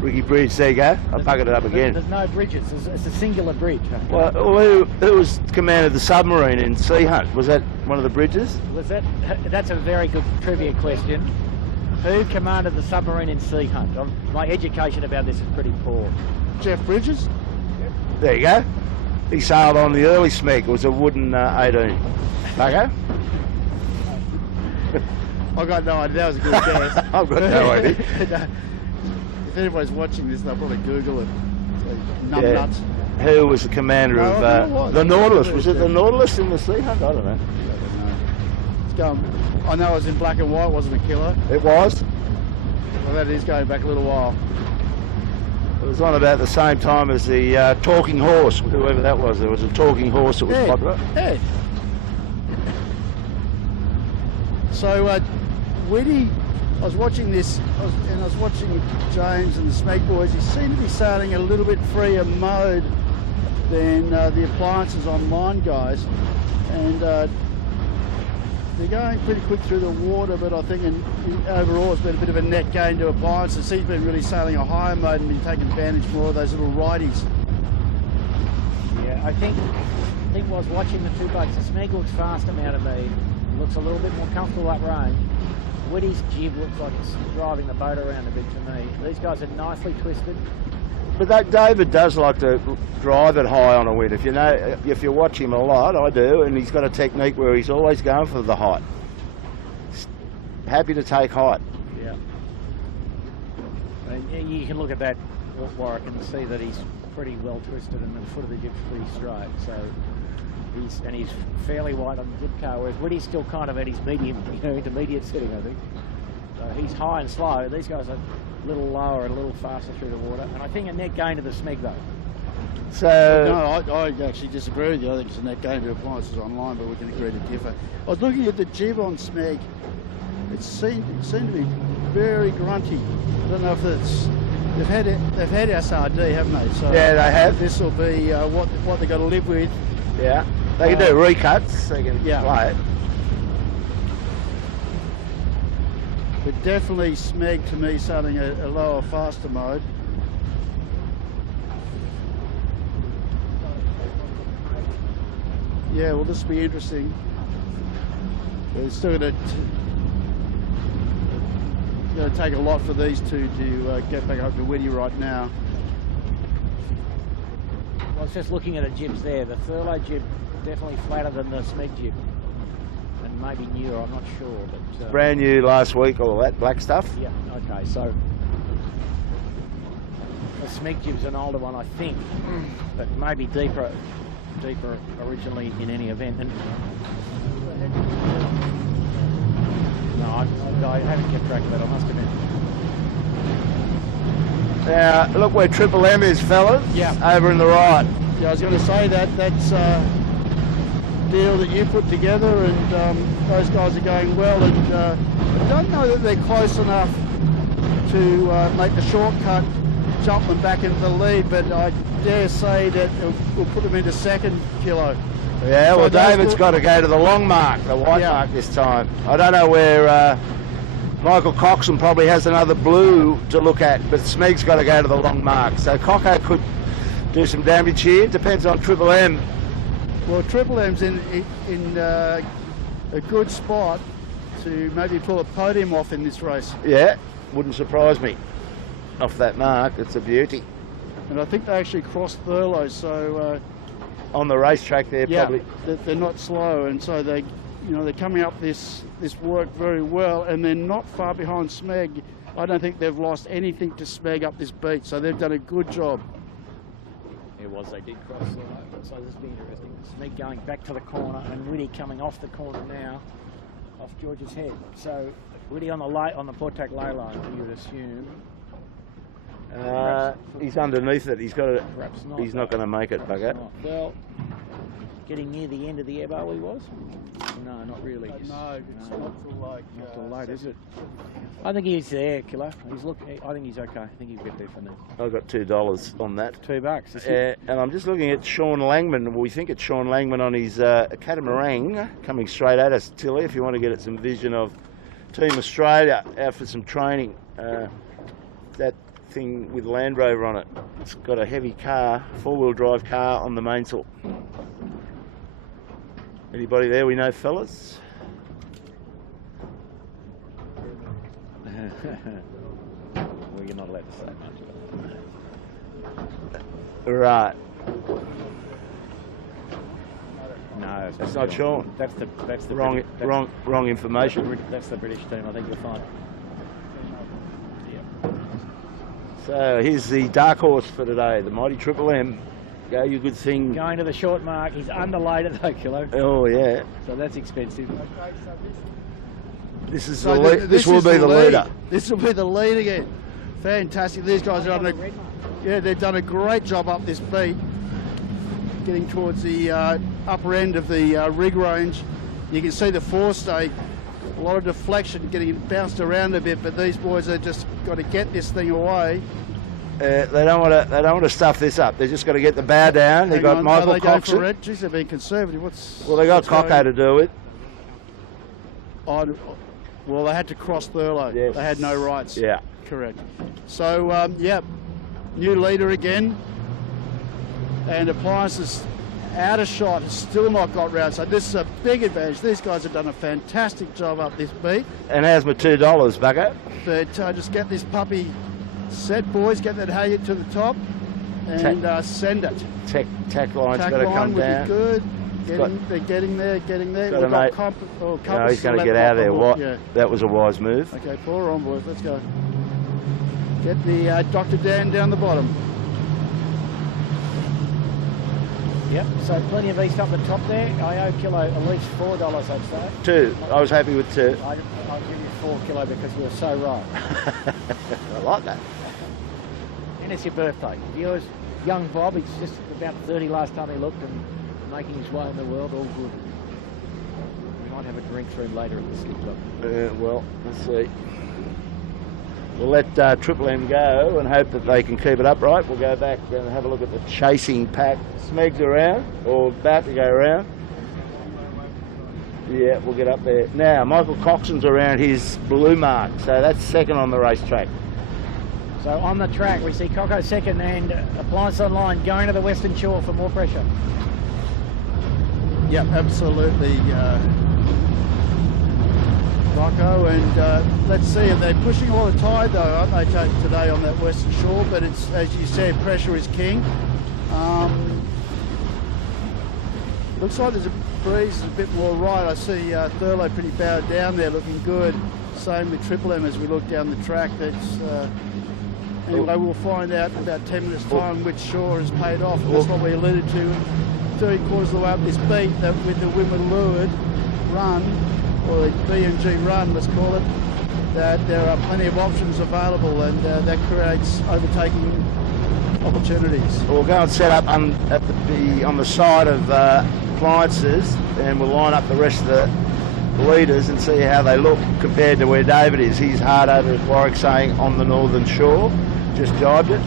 Ricky Bridge, there you go. I bugged it up again. There's no bridges. It's a singular bridge. Well, who was commanded the submarine in Sea Hunt? Was that one of the bridges? Was that? That's a very good trivia question. Who commanded the submarine in Sea Hunt? My education about this is pretty poor. Jeff Bridges? There you go. He sailed on the early Smeg. It was a wooden 18. Okay? I got no idea. That was a good guess. I've got no idea. If anybody's watching this, they'll probably Google it. So, nuts. Who was the commander of the Nautilus? Was it the Nautilus in the Sea Hunt? I don't know. It's going. I know it was in black and white, wasn't it, Killer? It was. Well, that is going back a little while. It was on about the same time as the Talking Horse, whoever that was. There was a Talking Horse that was popular. Yeah. So, Witty, I was watching this, and I was watching James and the Smeg boys. He seemed to be sailing a little bit freer mode than the Appliances Online guys, and they're going pretty quick through the water. But I think overall it's been a bit of a net gain to Appliances. He's been really sailing a higher mode and been taking advantage more of those little righties. Yeah, I think while I was watching the two boats, the Smeg looks faster now to me. Looks a little bit more comfortable up range. Witty's jib looks like it's driving the boat around a bit to me. These guys are nicely twisted. But that David does like to drive it high on a wind. If you watch him a lot, I do, and he's got a technique where he's always going for the height. He's happy to take height. Yeah. And you can look at that, Warwick, and see that he's pretty well twisted, and the foot of the jib's pretty straight. So he's fairly wide on the jib car, whereas Witty's still kind of at his medium, intermediate setting, I think. So he's high and slow. These guys are a little lower and a little faster through the water, and I think a net gain to the Smeg though. So no, I actually disagree with you. I think it's a net gain to Appliances Online, but we can agree to differ. I was looking at the jib on Smeg. It seemed to be very grunty. I don't know if it's they've had SRD, haven't they? So yeah, they have. This will be what they've got to live with. Yeah, they can do recuts. They can play it. But definitely Smeg to me sailing a lower, faster mode. Yeah, well, this will be interesting. It's still going to take a lot for these two to get back up to Witty right now. I was just looking at the jibs there. The Thurlow jib definitely flatter than the Smeg jib, and maybe newer. I'm not sure, but brand new last week, all that black stuff. Yeah. Okay. So the Smeg jib's an older one, I think, but maybe deeper originally in any event. And no, I haven't kept track of that, I must admit. Now, look where Triple M is, fellas. Yeah. Over in the right. Yeah, I was going to say that's deal that you put together, and those guys are going well, and I don't know that they're close enough to make the shortcut, jump them back into the lead, but I dare say that we'll put them into second, Kilo. Yeah, So well, those David's good- got to go to the long mark, the white Yeah. mark this time. I don't know where Michael Coxon probably has another blue to look at, but Smeg's got to go to the long mark. So Coco could do some damage here. Depends on Triple M. Well, Triple M's in a good spot to maybe pull a podium off in this race. Yeah, wouldn't surprise me. Off that mark, it's a beauty. And I think they actually crossed Thurlow, so On the racetrack there, yeah, probably. they're not slow, and so they're coming up this work very well, and they're not far behind Smeg. I don't think they've lost anything to Smeg up this beat, so they've done a good job. It was, they did cross the line, so this will be interesting. Smeg going back to the corner, and Witt coming off the corner now, off George's head. So Witt on the Portac lay line, you would assume. He's underneath it. He's got to. Perhaps not. He's not going to make it, bugger. Not. Well, getting near the end of the ebo he was? No, not really. No, it's not till like... Not till late, is it? I think he's there, Killer. I think he's okay. I think he'll get there for now. I've got $2 on that. $2. Is it? And I'm just looking at Sean Langman. We think it's Sean Langman on his catamaran coming straight at us, Tilly, if you want to get at some vision of Team Australia out for some training. That thing with Land Rover on it. It's got a heavy car, four-wheel drive car on the mainsail. Anybody there we know, fellas? Well, you're not allowed to say much. Right. No, That's not Sean. That's the Wrong, British- wrong information. That's the British team. I think you'll find. Yeah. So here's the dark horse for today, the mighty Triple M. Go, you good thing. Going to the short mark. He's underlaid though, Kilo. Oh yeah. So that's expensive. This is So this will is be the lead. leader. This will be the lead again. Fantastic. These guys are they've done a great job up this beat, getting towards the upper end of the rig range. You can see the forestay, a lot of deflection, getting bounced around a bit, but these boys have just got to get this thing away. They don't want to stuff this up. They've just got to get the bow down. They've got Michael Are they going for Coxon. red? Jeez, they're being conservative. Well, they got Coco to do it. Well, they had to cross Thurlow. Yes. They had no rights. Yeah. Correct. So, yeah, new leader again. And Appliances out of shot, has still not got round. So this is a big advantage. These guys have done a fantastic job up this beat. And how's my $2, bugger? But just get this puppy set, boys. Get that halyard to the top and send it. Tack line's Tack got to line come would down. be good. They're getting there. Got We've a got No, he's going to get out of there. What? Yeah. That was a wise move. Okay, pull her on, boys. Let's go. Get the Dr. Dan down the bottom. Yep, so plenty of east up the top there. I owe Kilo at least $4, I'd say. 2. I was happy with 2. I'll give you 4 Kilo because we were so right. I like that. And it's your birthday. Viewers, young Bob, he's just about 30 last time he looked and making his way in the world, all good. We might have a drink through him later at the Skiff Club. Well, let's see. We'll let Triple M go and hope that they can keep it upright. We'll go back and have a look at the chasing pack. Smeg's around, or about to go around. Yeah, we'll get up there. Now, Michael Coxon's around his blue mark, so that's second on the racetrack. So on the track, we see Coco second and Appliance Online going to the Western Shore for more pressure. Yep, absolutely. Rocco, and let's see, they're pushing a lot of tide though, aren't they, today on that Western Shore, but it's, as you said, pressure is king. Looks like there's a breeze is a bit more right. I see Thurlow pretty bowed down there, looking good. Same with Triple M as we look down the track. That's anyway, we'll find out in about 10 minutes time which shore has paid off. And that's what we alluded to 3/4 of the way up this beat, that with the wind leeward, run, or the B&G run, let's call it, that there are plenty of options available, and that creates overtaking opportunities. We'll go and set up on the side of appliances, and we'll line up the rest of the leaders and see how they look compared to where David is. He's hard over at Warwick, saying on the northern shore, just jibed it.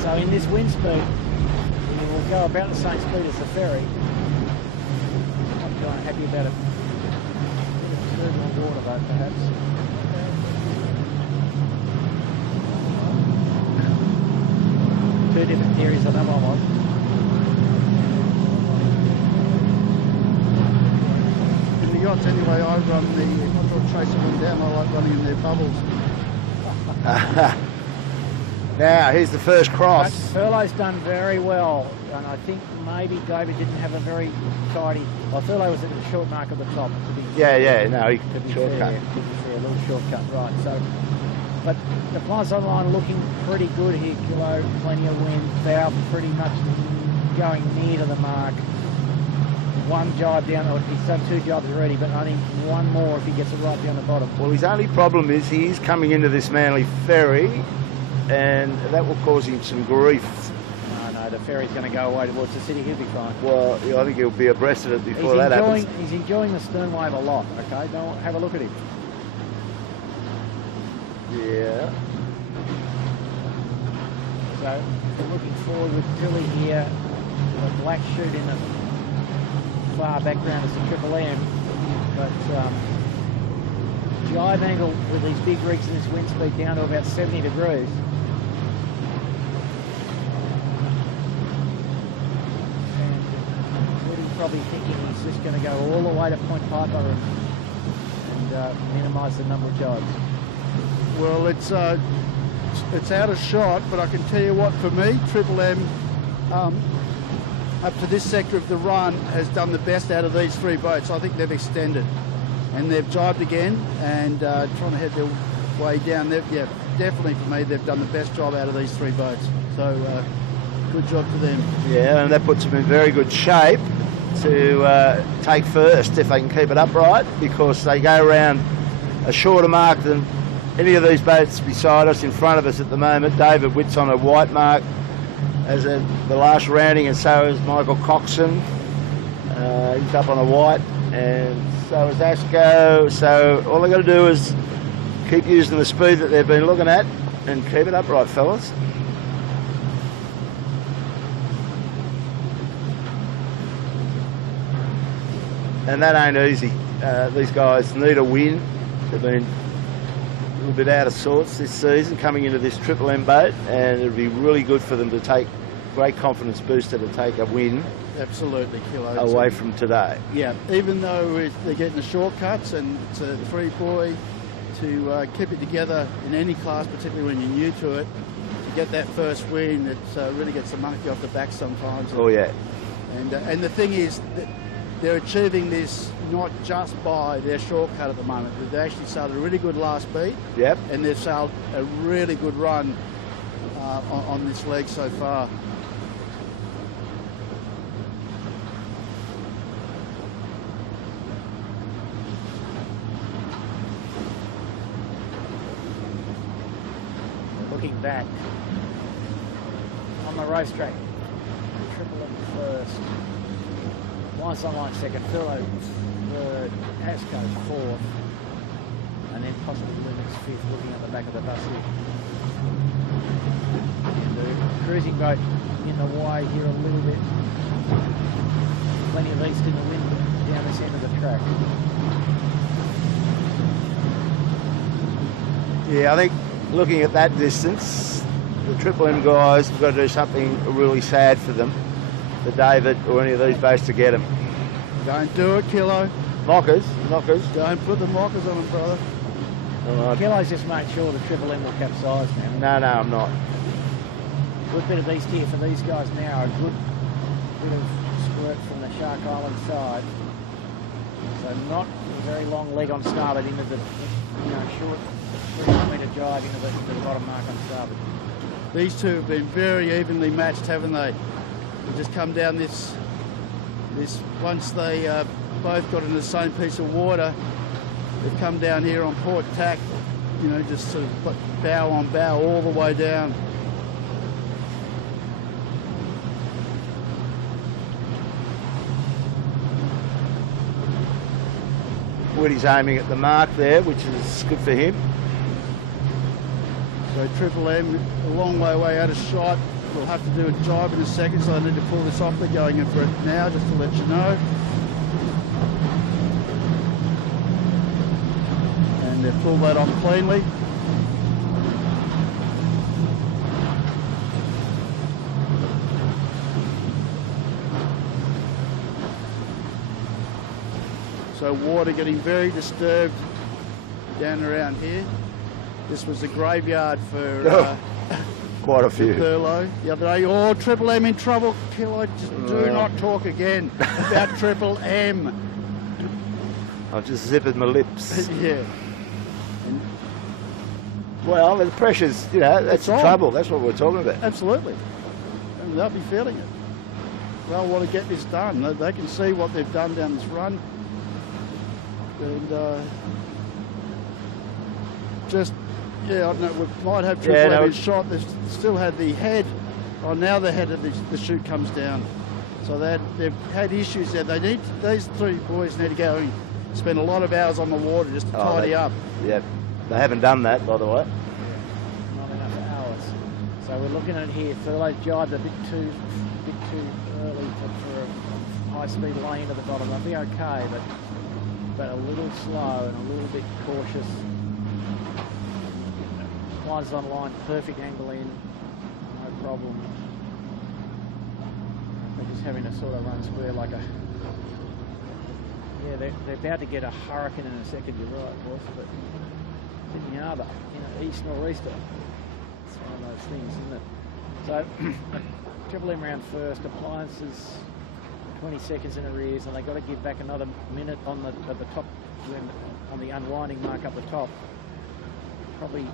So in this wind speed, we will go about the same speed as the ferry. I'm kind of happy about it. A bit of more water though, perhaps. Two different theories on that one was. In the yachts anyway, I run I'm not chasing them down, I like running in their bubbles. Now, here's the first cross. Furlow's done very well, and I think maybe David didn't have a very tidy... Well, Furlow was at the short mark at the top. Yeah, no, he shortcut. A little shortcut, right. So, but the Appliance Online looking pretty good here, Kilo. Plenty of wind, bow pretty much going near to the mark. One jibe down, or he's done two jibes already, but only one more if he gets it right down the bottom. Well, his only problem is he's coming into this Manly ferry, and that will cause him some grief. No, the ferry's going to go away towards the city. He'll be fine. Well, yeah, I think he'll be abreast of it before that happens. He's enjoying the stern wave a lot, okay? Don't have a look at him. Yeah. So, we're looking forward with Tilly here. The black chute in the far background is the Triple M. But jibe angle with these big rigs and this wind speed down to about 70 degrees. Probably thinking he's just going to go all the way to Point Piper and minimise the number of jibes. Well, it's out of shot, but I can tell you what, for me, Triple M, up to this sector of the run, has done the best out of these three boats. I think they've extended, and they've jibed again, and trying to head their way down. Yeah, definitely for me, they've done the best job out of these three boats. So, good job to them. Yeah, and that puts them in very good shape to take first if they can keep it upright, because they go around a shorter mark than any of these boats beside us in front of us at the moment. David Witt's on a white mark as in the last rounding, and so is Michael Coxon. He's up on a white, and so is Asco. So all they've got to do is keep using the speed that they've been looking at and keep it upright, fellas. And that ain't easy. These guys need a win. They've been a little bit out of sorts this season coming into this Triple M boat, and it'd be really good for them to take great confidence booster to take a win. Absolutely, Kilo. Away from today. Yeah, even though they're getting the shortcuts, and it's a free boy to keep it together in any class, particularly when you're new to it, to get that first win, it really gets the monkey off the back sometimes. Oh yeah. And the thing is that they're achieving this not just by their shortcut at the moment. They've actually sailed a really good last beat. Yep. And they've sailed a really good run on this leg so far. Looking back on the race track, Triple M first. Appliance Online second, Furlow third, Asco's fourth, and then possibly Lumen's fifth, looking at the back of the bus here. And the cruising boat in the way here a little bit. Plenty of east in the wind down this end of the track. Yeah, I think looking at that distance, the Triple M guys have got to do something really sad for them, for David or any of these boats to get them. Don't do it, Kilo. Knockers. Don't put the knockers on them, brother. All right. Kilo's just made sure the Triple M will capsize now. No, I'm not. Good bit of east here for these guys now. A good bit of squirt from the Shark Island side. So not a very long leg on starboard into the short 300-metre drive into the bottom mark on starboard. These two have been very evenly matched, haven't they? They just come down this once they both got into the same piece of water. They've come down here on port tack, you know, just sort of put bow on bow all the way down. Woody's aiming at the mark there, which is good for him. So Triple M a long way out of shot. We'll have to do a jibe in a second, so I need to pull this off. They're going in for it now, just to let you know. And they've pulled that on cleanly. So water getting very disturbed down around here. This was a graveyard for quite a few. Thurlow the other day. Oh, Triple M in trouble. Killer, just do not talk again about Triple M. I've just zipped my lips. Yeah. Well, the pressure's, you know, that's the trouble. That's what we're talking about. Absolutely. And they'll be feeling it. They'll want to get this done. They can see what they've done down this run. And just, yeah, I don't know, we might have Triple M in shot. They've still had the head. Oh, now the head of the chute comes down. So they've had issues there. They need, these three boys need to go and spend a lot of hours on the water just to tidy up. Yeah, they haven't done that, by the way. Not enough hours. So we're looking at here, Thurlow's jibed a bit too early for a high-speed lane to the bottom. They'll be okay, but a little slow and a little bit cautious. Lines on line, perfect angle in, no problem. They're just having to sort of run square like a... Yeah, they're about to get a hurricane in a second, you're right, boss, but Sydney Harbour, you know, east nor'easter. It's one of those things, isn't it? So, Triple M round first, appliances 20 seconds in arrears, and they've got to give back another minute on the top, on the unwinding mark up the top. Probably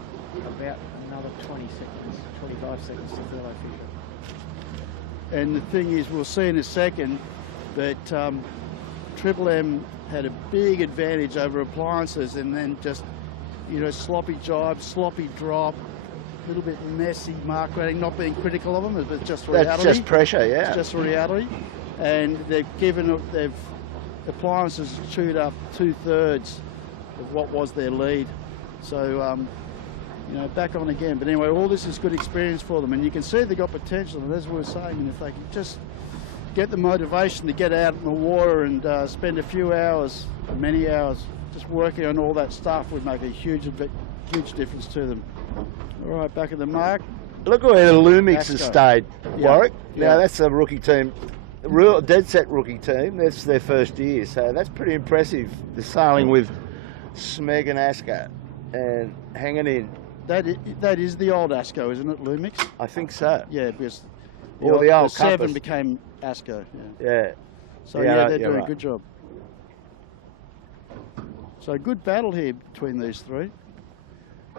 about another 20 seconds, 25 seconds to Thurlow Fisher. And the thing is, we'll see in a second that Triple M had a big advantage over appliances, and then just, you know, sloppy jibe, sloppy drop, a little bit messy mark rating, not being critical of them, but just reality. That's just pressure, yeah. It's just reality. And they've appliances chewed up 2/3 of what was their lead. So, you know, back on again. But anyway, all this is good experience for them, and you can see they've got potential, and as we were saying, and if they can just get the motivation to get out in the water and spend a few hours, many hours, just working on all that stuff would make a huge difference to them. All right, back at the mark. Look where the Lumix has stayed, Warwick. Yeah. Now, that's a rookie team, a real dead set rookie team. That's their first year, so that's pretty impressive. They're sailing with Smeg and Asker and hanging in. That is the old ASCO, isn't it, Lumix? I think so. Yeah, because Or the old 7 Compass. became ASCO. Yeah. So yeah, they're doing a good job. So good battle here between these three.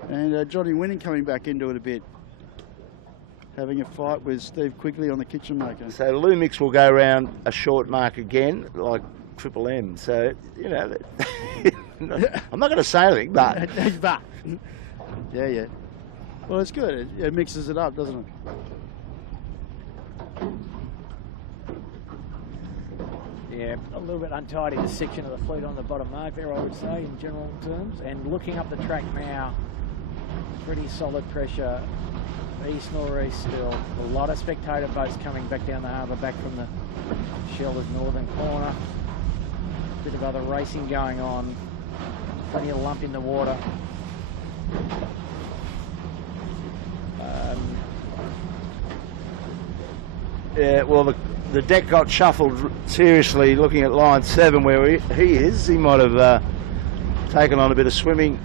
And Johnny Winning coming back into it a bit. Having a fight with Steve Quigley on the kitchen maker. So Lumix will go around a short mark again, like Triple M. So, you know, I'm not going to say anything, but... Yeah. Well, it's good. It mixes it up, doesn't it? Yeah, a little bit untidy, the section of the fleet on the bottom mark there, I would say, in general terms. And looking up the track now, pretty solid pressure, east-nor'east still. A lot of spectator boats coming back down the harbour, back from the sheltered northern corner. Bit of other racing going on. Plenty of lump in the water. Yeah, well, the deck got shuffled seriously looking at line 7 where he is. He might have taken on a bit of swimming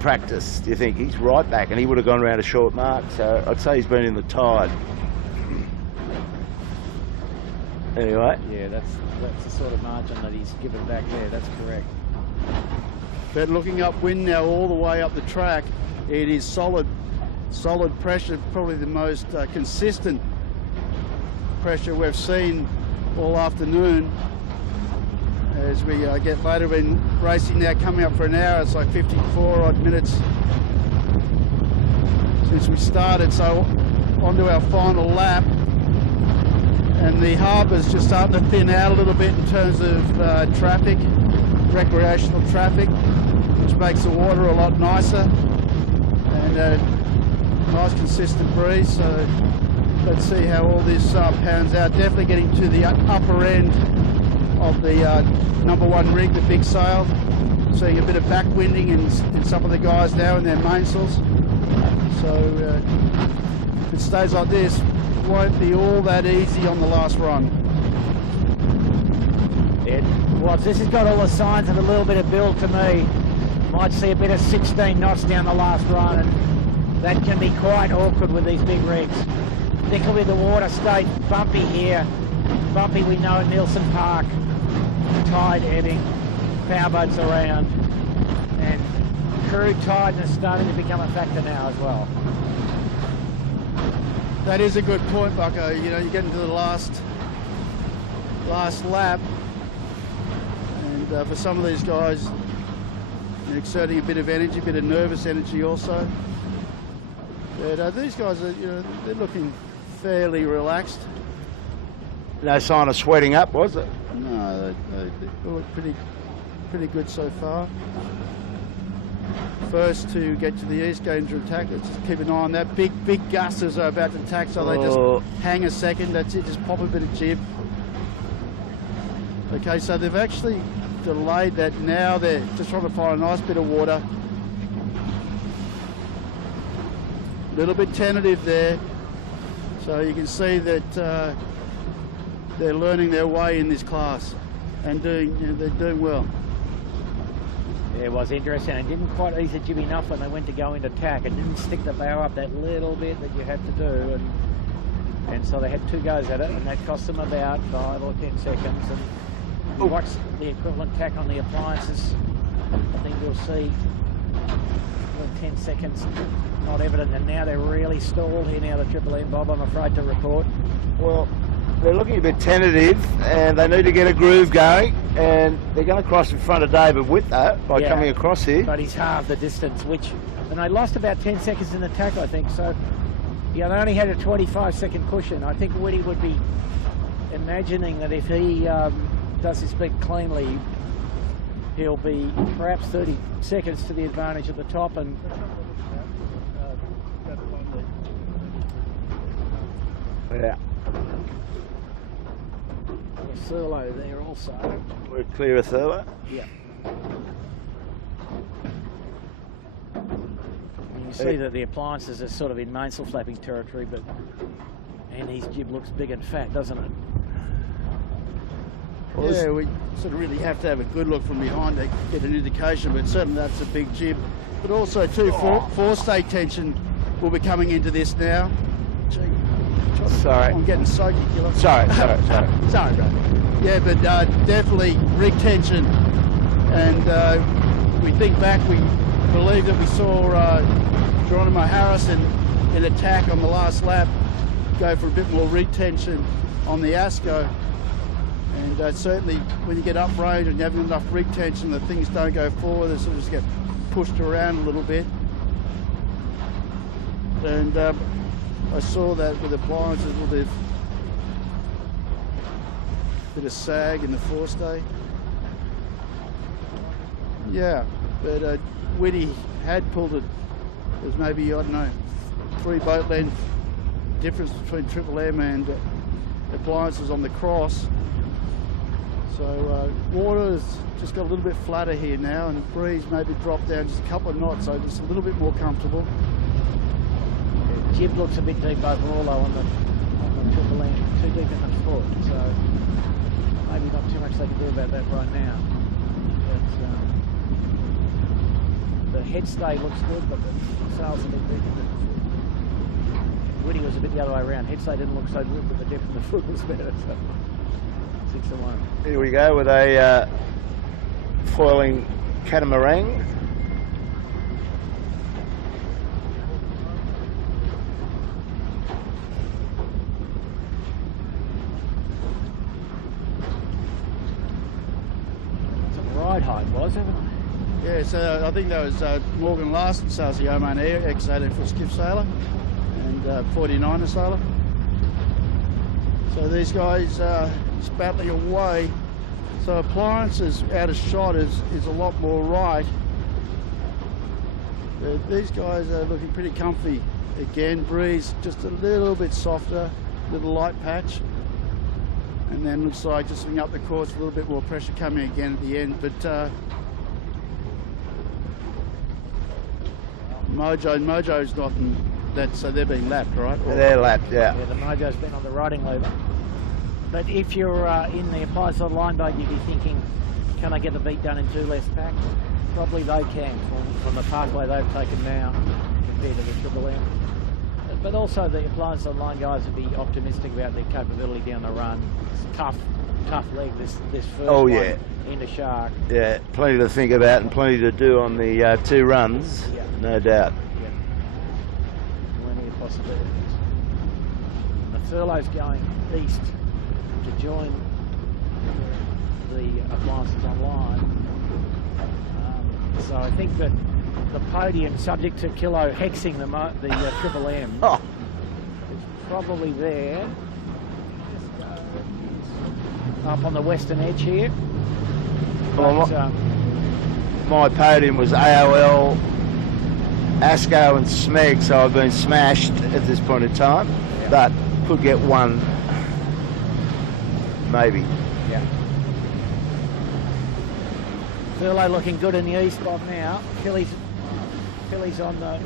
practice, do you think? He's right back, and he would have gone around a short mark, so I'd say he's been in the tide. Anyway. Yeah, that's the sort of margin that he's given back there, that's correct. But looking upwind now all the way up the track, it is solid pressure, probably the most consistent pressure we've seen all afternoon. As we get later in racing now, coming up for an hour, it's like 54 odd minutes since we started, so onto our final lap. And the harbour's just starting to thin out a little bit in terms of traffic, recreational traffic, which makes the water a lot nicer, and a nice consistent breeze. So let's see how all this pans out. Definitely getting to the upper end of the #1 rig, the big sail. Seeing a bit of backwinding in some of the guys now in their mainsails. So if it stays like this, it won't be all that easy on the last run. It was. This has got all the signs of a little bit of build to me. Might see a bit of 16 knots down the last run, and that can be quite awkward with these big rigs. Particularly the water stayed bumpy here. Bumpy we know in Nielsen Park. Tide ebbing, powerboats around, and crew tiredness starting to become a factor now as well. That is a good point, Bucko. You know, you get into the last lap, and for some of these guys, they're exerting a bit of energy, a bit of nervous energy also. But these guys are, you know, they're looking fairly relaxed. No sign of sweating up, was it? No, they look pretty good so far. First to get to the east, going to attack. Let's just keep an eye on that. Big gusters are about to attack, so they just hang a second. That's it, just pop a bit of jib. Okay, so they've actually delayed that. Now they're just trying to find a nice bit of water. A little bit tentative there. So you can see that they're learning their way in this class and they're doing well. Yeah, it was interesting. It didn't quite ease the jib enough when they went to go into attack. It didn't stick the bow up that little bit that you have to do, and so they had 2 goes at it, and that cost them about 5 or 10 seconds. And you watch the equivalent tack on the appliances, I think you'll see 10 seconds not evident, and now they're really stalled here now, the Triple M, Bob, I'm afraid to report. Well, they're looking a bit tentative, and they need to get a groove going, and they're going to cross in front of David Witt though by coming across here. But he's half the distance, and they lost about 10 seconds in the tack, I think. So yeah, they only had a 25-second cushion. I think Woody would be imagining that if he does his big cleanly, he'll be perhaps 30 seconds to the advantage at the top, and yeah. Thurlow there also. We're clear of Thurlow? Yeah. You can see that the appliances are sort of in mainsail flapping territory, and his jib looks big and fat, doesn't it? Well, yeah, we sort of really have to have a good look from behind to get an indication, but certainly that's a big jib. But also too, forestay tension will be coming into this now. Gee, sorry. I'm getting soaked. Sorry. Sorry, bro. Yeah, but definitely rig tension. And we think back, we believe that we saw Geronimo Harrison in attack on the last lap go for a bit more rig tension on the Asco. And certainly when you get uprange and you have enough rig tension, that things don't go forward, they sort of just get pushed around a little bit. And I saw that with appliances, a little bit of sag in the forestay. Yeah, but Whitty had pulled it. There's maybe, I don't know, 3 boat length difference between Triple M and appliances on the cross. So water has just got a little bit flatter here now, and the breeze maybe dropped down just a couple of knots, so just a little bit more comfortable. Jib looks a bit deep overall though on the Triple M, too deep in the foot, so maybe not too much they can do about that right now. But the headstay looks good, but the sail's a bit deep in the foot. Woody was a bit the other way around. Headstay didn't look so good, but the depth in the foot was better. So 6-1. Here we go with a foiling catamaran. ride height was, haven't I? Yeah, so I think that was Morgan Larson sails the Oman Air, ex-18-foot skiff sailor and 49er sailor. So these guys just battling away. So appliances out of shot is a lot more right. These guys are looking pretty comfy. Again, breeze just a little bit softer, little light patch. And then looks like just swing up the course, a little bit more pressure coming again at the end. But Mojo's not in that, so they're being lapped, right? Or They're lapped, yeah. Yeah, the Mojo's been on the riding lever. But if you're in the appliance on line boat, you'd be thinking, can I get the beat done in 2 less packs? Probably they can from the pathway they've taken now compared to the Triple M. But also the appliance on line guys would be optimistic about their capability down the run. It's tough leg this first one into Shark. Yeah, plenty to think about and plenty to do on the 2 runs, no doubt. Yeah. Plenty of possibilities. The Furlough's going east to join the appliances online. So I think that the podium, subject to Kilo hexing the Triple M, is probably there. Up on the western edge here. Well, my podium was AOL, ASCO and SMEG, so I've been smashed at this point in time, but could get one, maybe. Yeah. Furlough looking good in the east Bob now. Philly's on the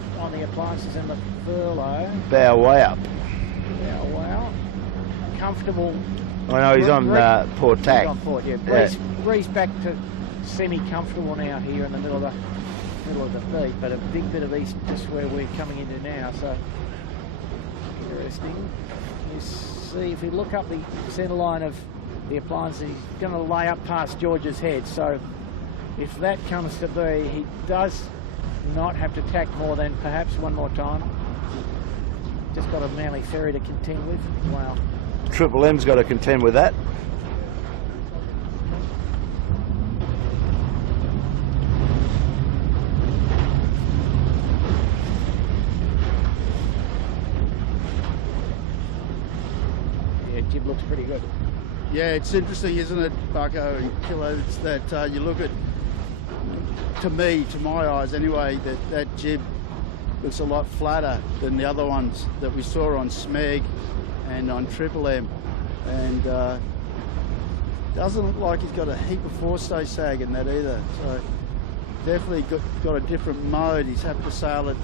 appliances and the Furlough. Bow way up. Yeah, wow. Comfortable. I know he's on port tack. He's on port, yeah. Breeze back to semi-comfortable now here in the middle of the beat, but a big bit of east just where we're coming into now. So interesting. You see, if we look up the centre line of the appliances, he's going to lay up past George's head. So if that comes to be, he does not have to tack more than perhaps one more time. Just got a Manly Ferry to contend with. Wow. Triple M's got to contend with that. Yeah, jib looks pretty good. Yeah, it's interesting, isn't it, Bucko and Kilo? It's that you look at, to me, to my eyes anyway, that jib looks a lot flatter than the other ones that we saw on SMEG and on Triple M, and doesn't look like he's got a heap of forestay sag in that either. So definitely got a different mode. He's having to sail it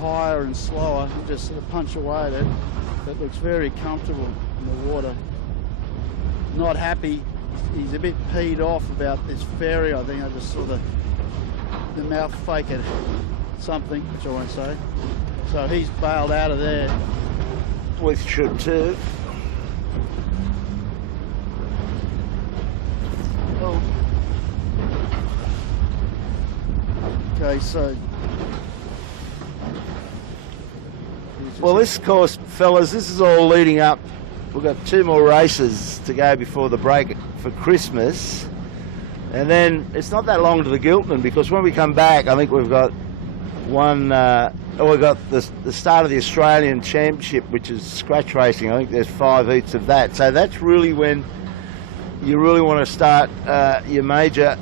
higher and slower and just sort of punch away at it. That looks very comfortable in the water. Not happy. He's a bit peed off about this ferry. I think I just saw the mouth fake at something, which I won't say. So he's bailed out of there. With should too. Oh. Okay, so. Well, this course, fellas, this is all leading up. We've got 2 more races to go before the break for Christmas. And then it's not that long to the Giltman, because when we come back, I think we've got we've got the start of the Australian Championship, which is scratch racing. I think there's 5 heats of that. So that's really when you really want to start your major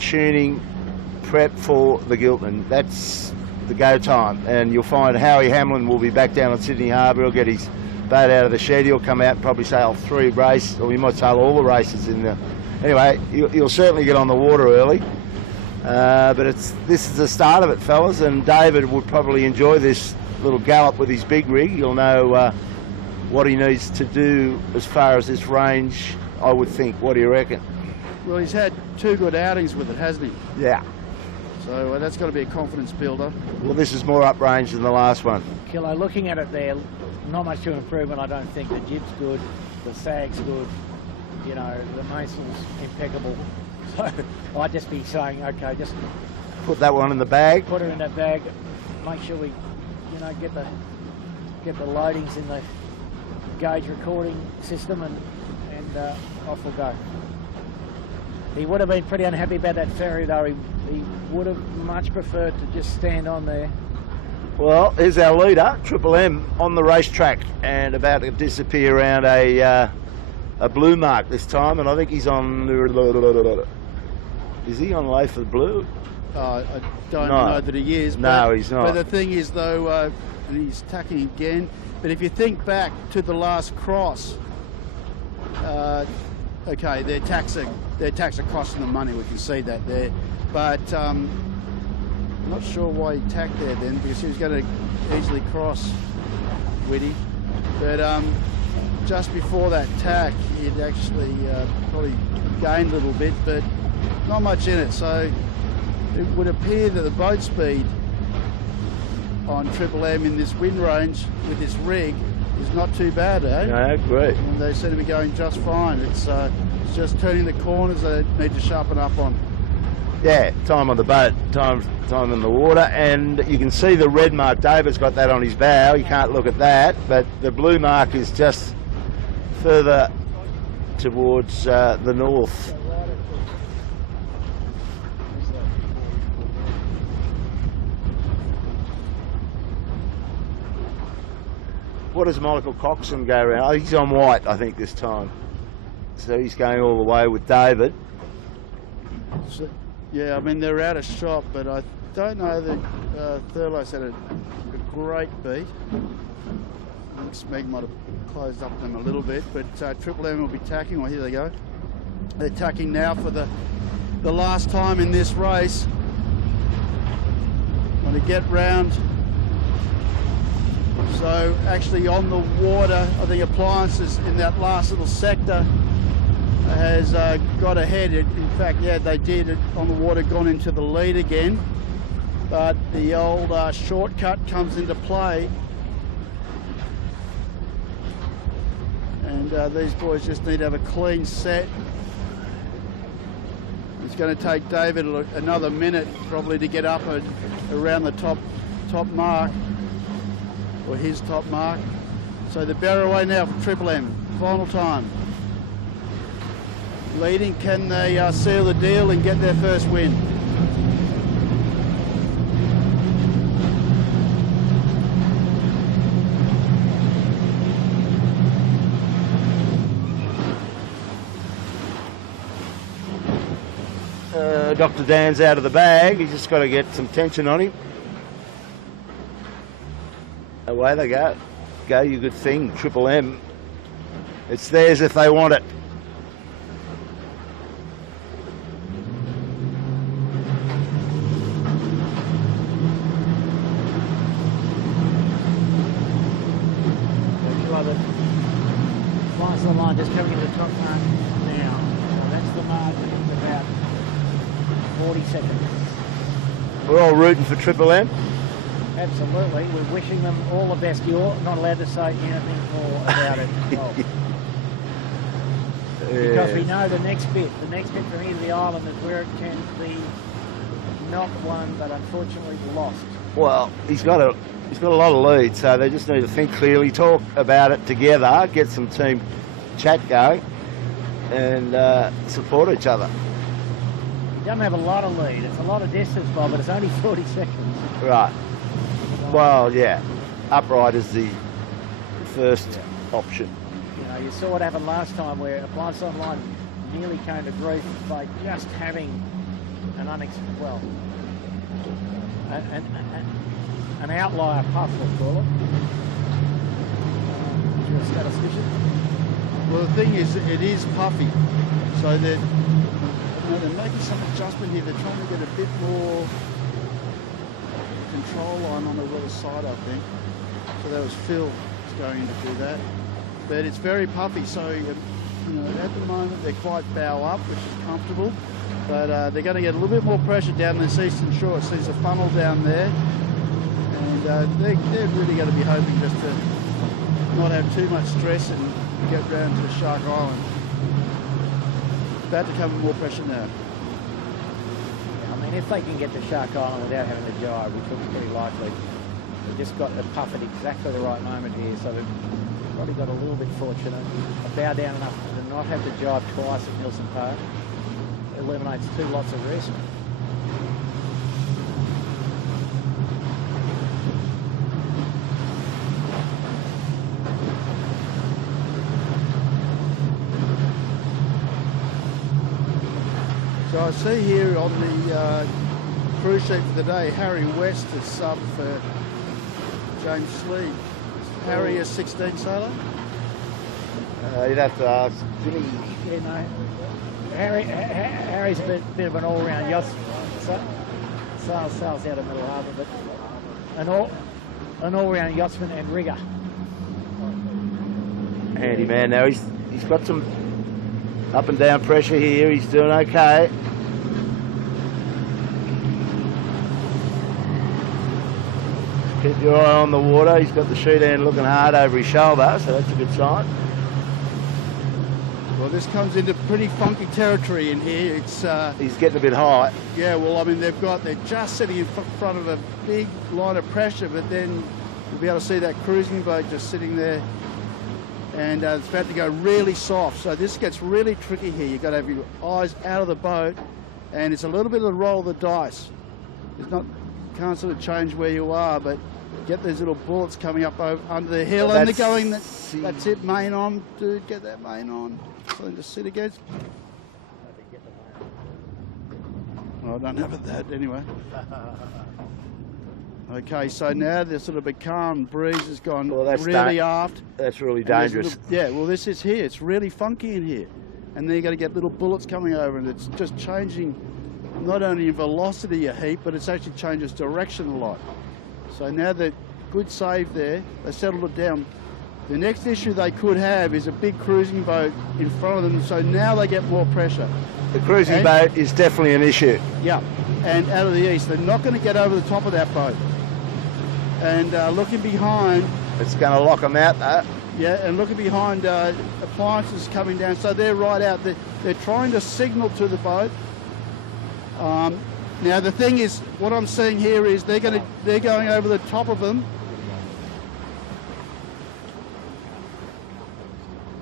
tuning prep for the Giltman. That's the go time. And you'll find Howie Hamlin will be back down on Sydney Harbour. He'll get his boat out of the shed. He'll come out and probably sail 3 races, or he might sail all the races in the... Anyway, you'll certainly get on the water early. But this is the start of it, fellas, and David would probably enjoy this little gallop with his big rig. You'll know what he needs to do as far as this range, I would think. What do you reckon? Well, he's had 2 good outings with it, hasn't he? Yeah. So that's got to be a confidence builder. Well, this is more up range than the last one. Kilo, looking at it there, not much to improvement, I don't think. The jib's good, the sag's good, you know, the mainsail's impeccable. So I'd just be saying, okay, just put that one in the bag. Put her in that bag. Make sure we, you know, get the loadings in the gauge recording system, and off we'll go. He would have been pretty unhappy about that ferry, though. He would have much preferred to just stand on there. Well, here's our leader, Triple M, on the racetrack and about to disappear around a blue mark this time, and I think he's on... Is he on Loaf of Blue? I don't know that he is. No, he's not. But the thing is, though, and he's tacking again, but if you think back to the last cross, okay, their tax are costing them money, we can see that there, but I'm not sure why he tacked there then, because he was going to easily cross Witty, but just before that tack he'd actually probably gained a little bit, but not much in it, so it would appear that the boat speed on Triple M in this wind range with this rig is not too bad, eh? No, great. And they seem to be going just fine. It's just turning the corners they need to sharpen up on. Yeah, time on the boat, time in the water, and you can see the red mark. David's got that on his bow. You can't look at that, but the blue mark is just further towards the north. What does Michael Coxon go around? Oh, he's on white, I think, this time. So he's going all the way with David. So, yeah, I mean, they're out of shot, but I don't know that Thurlow's had a great beat. I think Smeg might have closed up them a little bit, but Triple M will be tacking. Well, here they go. They're tacking now for the last time in this race. Want to get round. So actually on the water, I think Appliances in that last little sector has got ahead. In fact, yeah, they did on the water, gone into the lead again. But the old shortcut comes into play. And these boys just need to have a clean set. It's going to take David another minute probably to get up around the top mark, or his top mark. So the bear away now for Triple M. Final time. Leading, can they seal the deal and get their first win? Dr. Dan's out of the bag. He's just got to get some tension on him. Away they go. Go, you good thing, Triple M. It's theirs if they want it. Flies the line, just coming into the top mark now. So that's the margin of about 40 seconds. We're all rooting for Triple M. Absolutely. We're wishing them all the best. You're not allowed to say anything more about it. Well, because we know the next bit from here to the island is where it can be not won, but unfortunately lost. Well, he's got a lot of lead, so they just need to think clearly, talk about it together, get some team chat going, and support each other. He doesn't have a lot of lead. It's a lot of distance, Bob, but it's only 40 seconds. Right. Well, yeah. Upright is the first option. You know, you saw what happened last time where Appliance Online nearly came to grief by just having an outlier puff, we'll call it. You're a statistician. Well, the thing is, it is puffy, so they're making some adjustment here. They're trying to get a bit more control line on the other side, I think. So that was Phil who's going in to do that. But it's very puffy, so you know, at the moment they're quite bow up, which is comfortable. But they're going to get a little bit more pressure down this eastern shore. So there's a funnel down there, and they're really going to be hoping just to not have too much stress and get round to Shark Island. About to come with more pressure now. I mean, if they can get to Shark Island without having to jibe, which looks pretty likely, they've just got to puff at exactly the right moment here, so they've probably got a little bit fortunate. A bow down enough to not have to jibe twice at Nielsen Park. eliminates 2 lots of rest. So I see here on the cruise sheet for the day, Harry West is sub for James Sleeve. Harry a 16 sailor? You'd have to ask Jimmy. Yeah, no. Harry's a bit of an all-round yacht. Sails out of Middle Harbour, but an all-round yachtsman and rigger. Handy man. Now he's got some up and down pressure here. He's doing okay. Keep your eye on the water. He's got the shoot hand looking hard over his shoulder, so that's a good sign. Well, this comes into pretty funky territory in here. It's He's getting a bit high. yeah. Well, I mean, they're just sitting in front of a big line of pressure, but then you'll be able to see that cruising boat just sitting there, and it's about to go really soft. So this gets really tricky here. You've got to have your eyes out of the boat, and it's a little bit of the roll of the dice. It's not, can't sort of change where you are, but get these little bullets coming up over, under the hill, and they're going. That's it, main on, dude. Get that main on. Something to sit against. Oh, I don't have it that anyway. Okay, so now there's sort of a calm breeze has gone really aft. That's really dangerous. Yeah, well, this is here. It's really funky in here. And then you got to get little bullets coming over, and it's just changing not only in velocity a heap, but it's actually changes direction a lot. So now the good save there. They settled it down. The next issue they could have is a big cruising boat in front of them, so now they get more pressure. The cruising boat is definitely an issue. Yeah, and out of the east. They're not going to get over the top of that boat. And looking behind... It's going to lock them out, though. Yeah, and looking behind, appliances coming down, so they're right out. They're trying to signal to the boat. Now the thing is, what I'm seeing here is they're going over the top of them.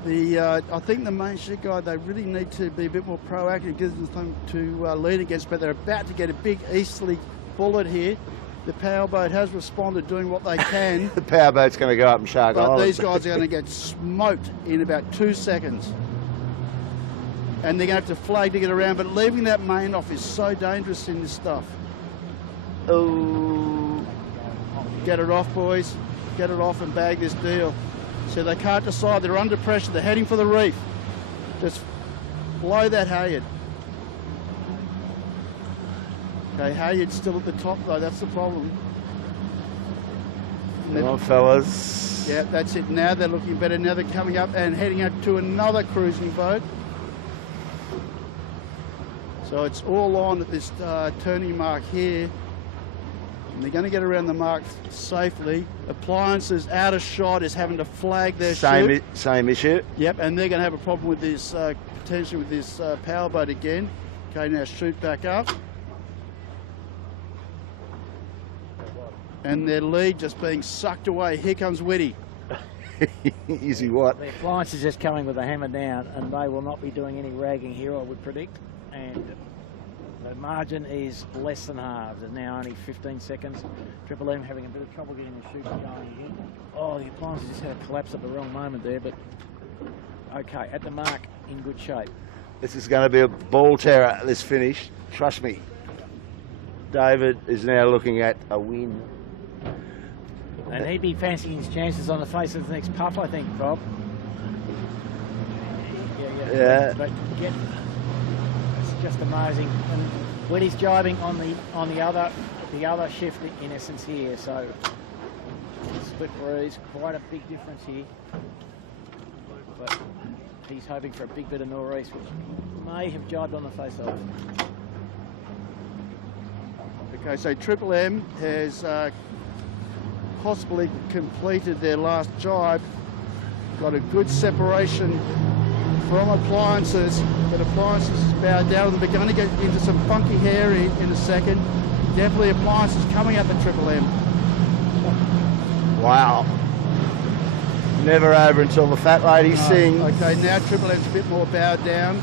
I think the main ship guy, they really need to be a bit more proactive, gives them something to lean against, but they're about to get a big easterly bullet here. The powerboat has responded, doing what they can. The powerboat's going to go up and Shark Island. But these guys are going to get smoked in about 2 seconds. And they're going to have to flag to get around, but leaving that main off is so dangerous in this stuff. Oh, get it off, boys. Get it off and bag this deal. So they can't decide. They're under pressure. They're heading for the reef. Just blow that halyard. Okay, halyard's still at the top though. That's the problem. Come on, fellas. Yeah, that's it. Now they're looking better. Now they're coming up and heading up to another cruising boat. So it's all on at this turning mark here. And they're going to get around the mark safely. Appliances out of shot is having to flag their shoot. Same issue. Yep, and they're going to have a problem with this, potentially with this powerboat again. Okay, now shoot back up. And their lead just being sucked away. Here comes Witty. Easy what? The appliance is just coming with a hammer down, and they will not be doing any ragging here, I would predict. And the margin is less than half. There's now only 15 seconds. Triple M having a bit of trouble getting the shoot going here. Oh, the appliance just had a collapse at the wrong moment there, but okay, at the mark, in good shape. This is going to be a ball terror, this finish. Trust me. David is now looking at a win. And he'd be fancying his chances on the face of the next puff, I think, Bob. Yeah. But it's just amazing. And when he's jibing on the other shift in essence here, so split breeze, quite a big difference here. But he's hoping for a big bit of nor'east, which may have jibed on the face off. Okay, so Triple M has possibly completed their last jibe. Got a good separation from appliances, but appliances is bowed down. They're going to get into some funky hair in a second. Definitely appliances coming up at Triple M. Wow. Never over until the fat lady sings. Okay, now Triple M's a bit more bowed down.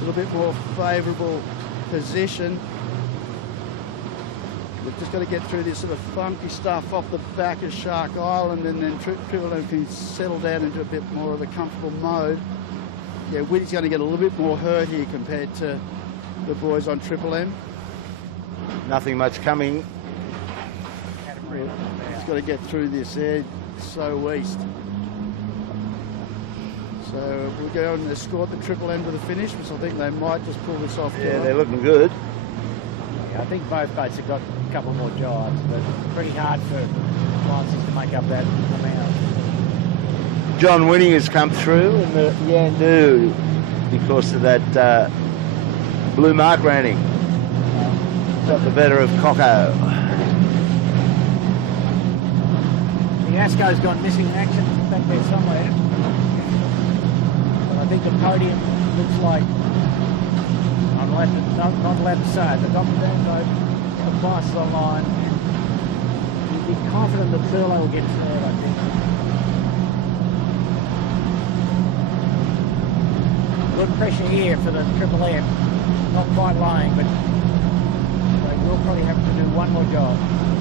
little bit more favourable position. We've just got to get through this sort of funky stuff off the back of Shark Island, and then Triple M can settle down into a bit more of a comfortable mode. Yeah, Witty's going to get a little bit more hurt here compared to the boys on Triple M. Nothing much coming. He's got to get through this there, so east. So we'll go and escort the Triple M to the finish, which I think they might just pull this off. Yeah, they're looking good. Yeah, I think both boats have got a couple more jibes, but it's pretty hard for Appliances to make up that amount. John Winning has come through, and the Yandoo, because of that blue mark running, got the better of Coco. The Asco's gone missing in action back there somewhere. But I think the podium looks like, I'm not allowed to say it, the Dr. Dan boat, the Appliances online, and you'd be confident that Furlough will get third, I think. Good pressure here for the Triple M. Not quite lying, but they will probably have to do one more job.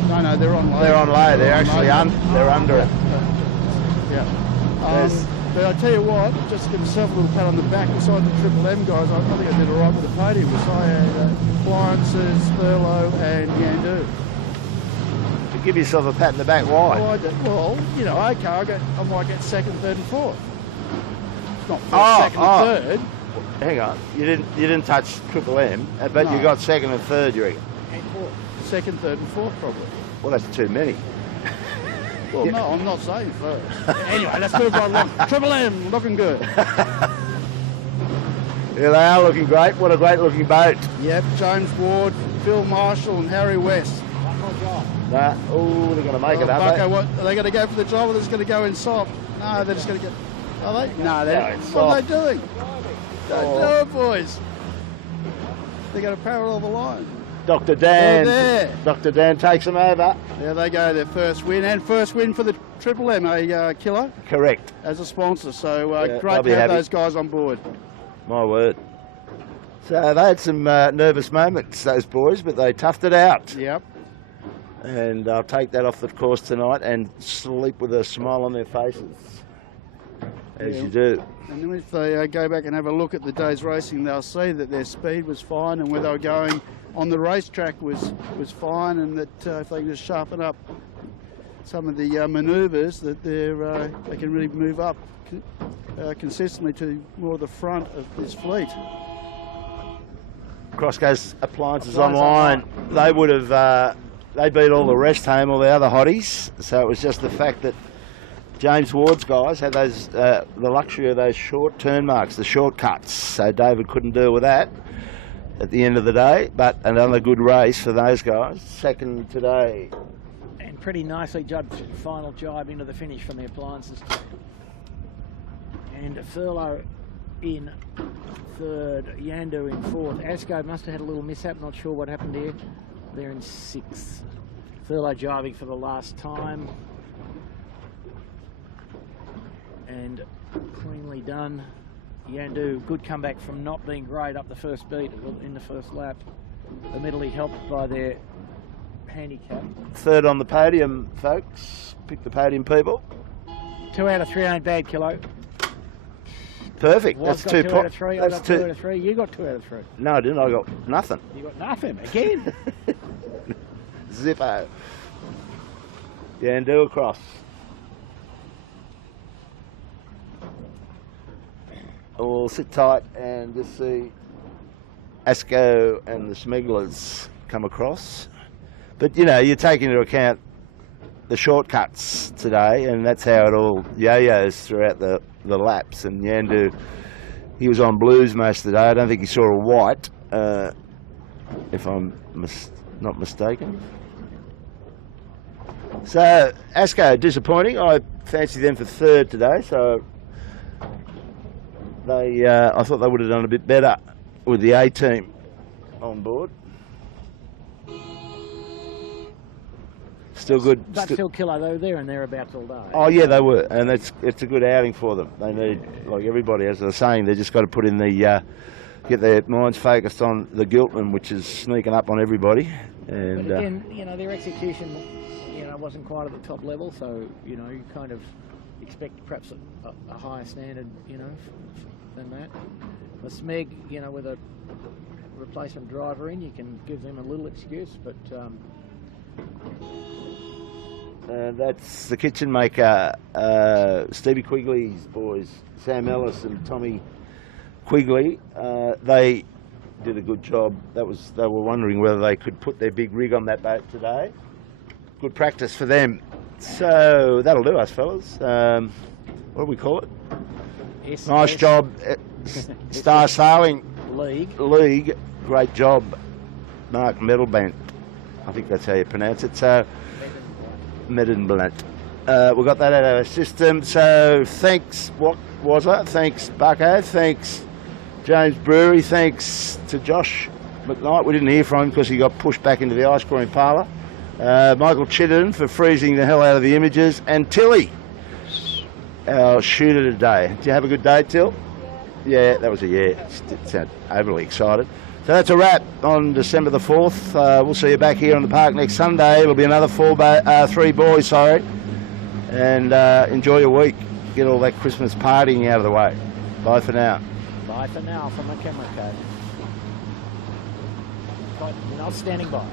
No, they're on low. They're on low. They're actually they're under it. Yeah. But I tell you what, just to give myself a little pat on the back beside the Triple M guys, I think I did all right with the podium. Because I had Appliances, Furlough, and Yandoo. To give yourself a pat in the back, why? Well, you know, okay, I might get second, third, and fourth. Not first, second, and third. Hang on, you didn't touch Triple M, but No. you got second and third, you reckon? And fourth. Second, third, and fourth, probably. Well, that's too many. Well, no, I'm not saying first. Anyway, let's move right along. Triple M, looking good. Yeah, they are looking great. What a great looking boat. Yep, James Ward, Phil Marshall, and Harry West. One more job. Oh, they're going to make it, aren't Bucko, they? what, are they going to go for the job, or they're just going to go in soft? No, they're just going to get... Are they? No, they're... it's What are soft. they doing? Don't do it, boys. They're going to parallel the line. Dr. Dan. They're there. Dr. Dan takes them over. There they go, their first win, and first win for the Triple M, Killer, Correct. as a sponsor. So Yeah, great they'll to be have happy. those guys on board. My word. So they had some nervous moments, those boys, but they toughed it out. Yep. And I'll take that off the course tonight and sleep with a smile on their faces, as Yeah. you do. And then if they go back and have a look at the day's racing, they'll see that their speed was fine, and where they were going on the racetrack was fine, and that if they can just sharpen up some of the manoeuvres, that they can really move up consistently to more of the front of this fleet. Cross goes Appliances Appliance online. They would have, they beat all the rest home, all the other hotties. So it was just the fact that James Ward's guys had those, the luxury of those short turn marks, the shortcuts. So David couldn't deal with that at the end of the day, but another good race for those guys. Second today. And pretty nicely judged final jibe into the finish from the Appliances. And Furlough in third, Yandoo in fourth. Asco must have had a little mishap, not sure what happened here. They're in sixth. Furlough jibing for the last time. And cleanly done. Yandoo, good comeback from not being great up the first beat in the first lap. Admittedly helped by their handicap. Third on the podium, folks. Pick the podium, people. 2 out of 3 ain't bad, Kilo. Perfect. Waz That's got 2 2 out of 3, I That's got 2 out of 3, you got 2 out of 3. No, I didn't. I got nothing. You got nothing, again. Zippo. Yandoo across. We'll sit tight and just see Asco and the Smigglers come across. But, you know, you take into account the shortcuts today, and that's how it all yo-yos throughout the laps. And Yandoo, he was on blues most of the day. I don't think he saw a white, if I'm not mistaken. So, Asco, disappointing. I fancy them for third today, so they, I thought they would have done a bit better with the A team on board. Still good. But still Kilo, they were there and thereabouts all day. Oh yeah, they were, and it's a good outing for them. They need, like everybody, as I was saying, they just got to put in the get their minds focused on the Giltman, which is sneaking up on everybody. And But again, you know, their execution, you know, wasn't quite at the top level, so, you know, you kind of expect perhaps a higher standard, you know, than that. The Smeg, you know, with a replacement driver in, you can give them a little excuse, but that's the kitchen maker, Stevie Quigley's boys, Sam Ellis and Tommy Quigley. They did a good job. They were wondering whether they could put their big rig on that boat today. Good practice for them. So that'll do us, fellas. What do we call it? Nice job, Star Sailing League. Great job, Mark Meadowbank. I think that's how you pronounce it. So Meadowbank. We got that out of our system. So thanks, what was it? Thanks, Bucko. Thanks, James Brewery. Thanks to Josh McKnight. We didn't hear from him because he got pushed back into the ice cream parlour. Michael Chittenden for freezing the hell out of the images. And Tilly, our shooter today. Did you have a good day, Till? Yeah, that was a yeah. Didn't sound overly excited. So that's a wrap on December the 4th. We'll see you back here on the park next Sunday. It'll be another 3 boys, sorry. And enjoy your week. Get all that Christmas partying out of the way. Bye for now. Bye for now from the camera code. Not standing by.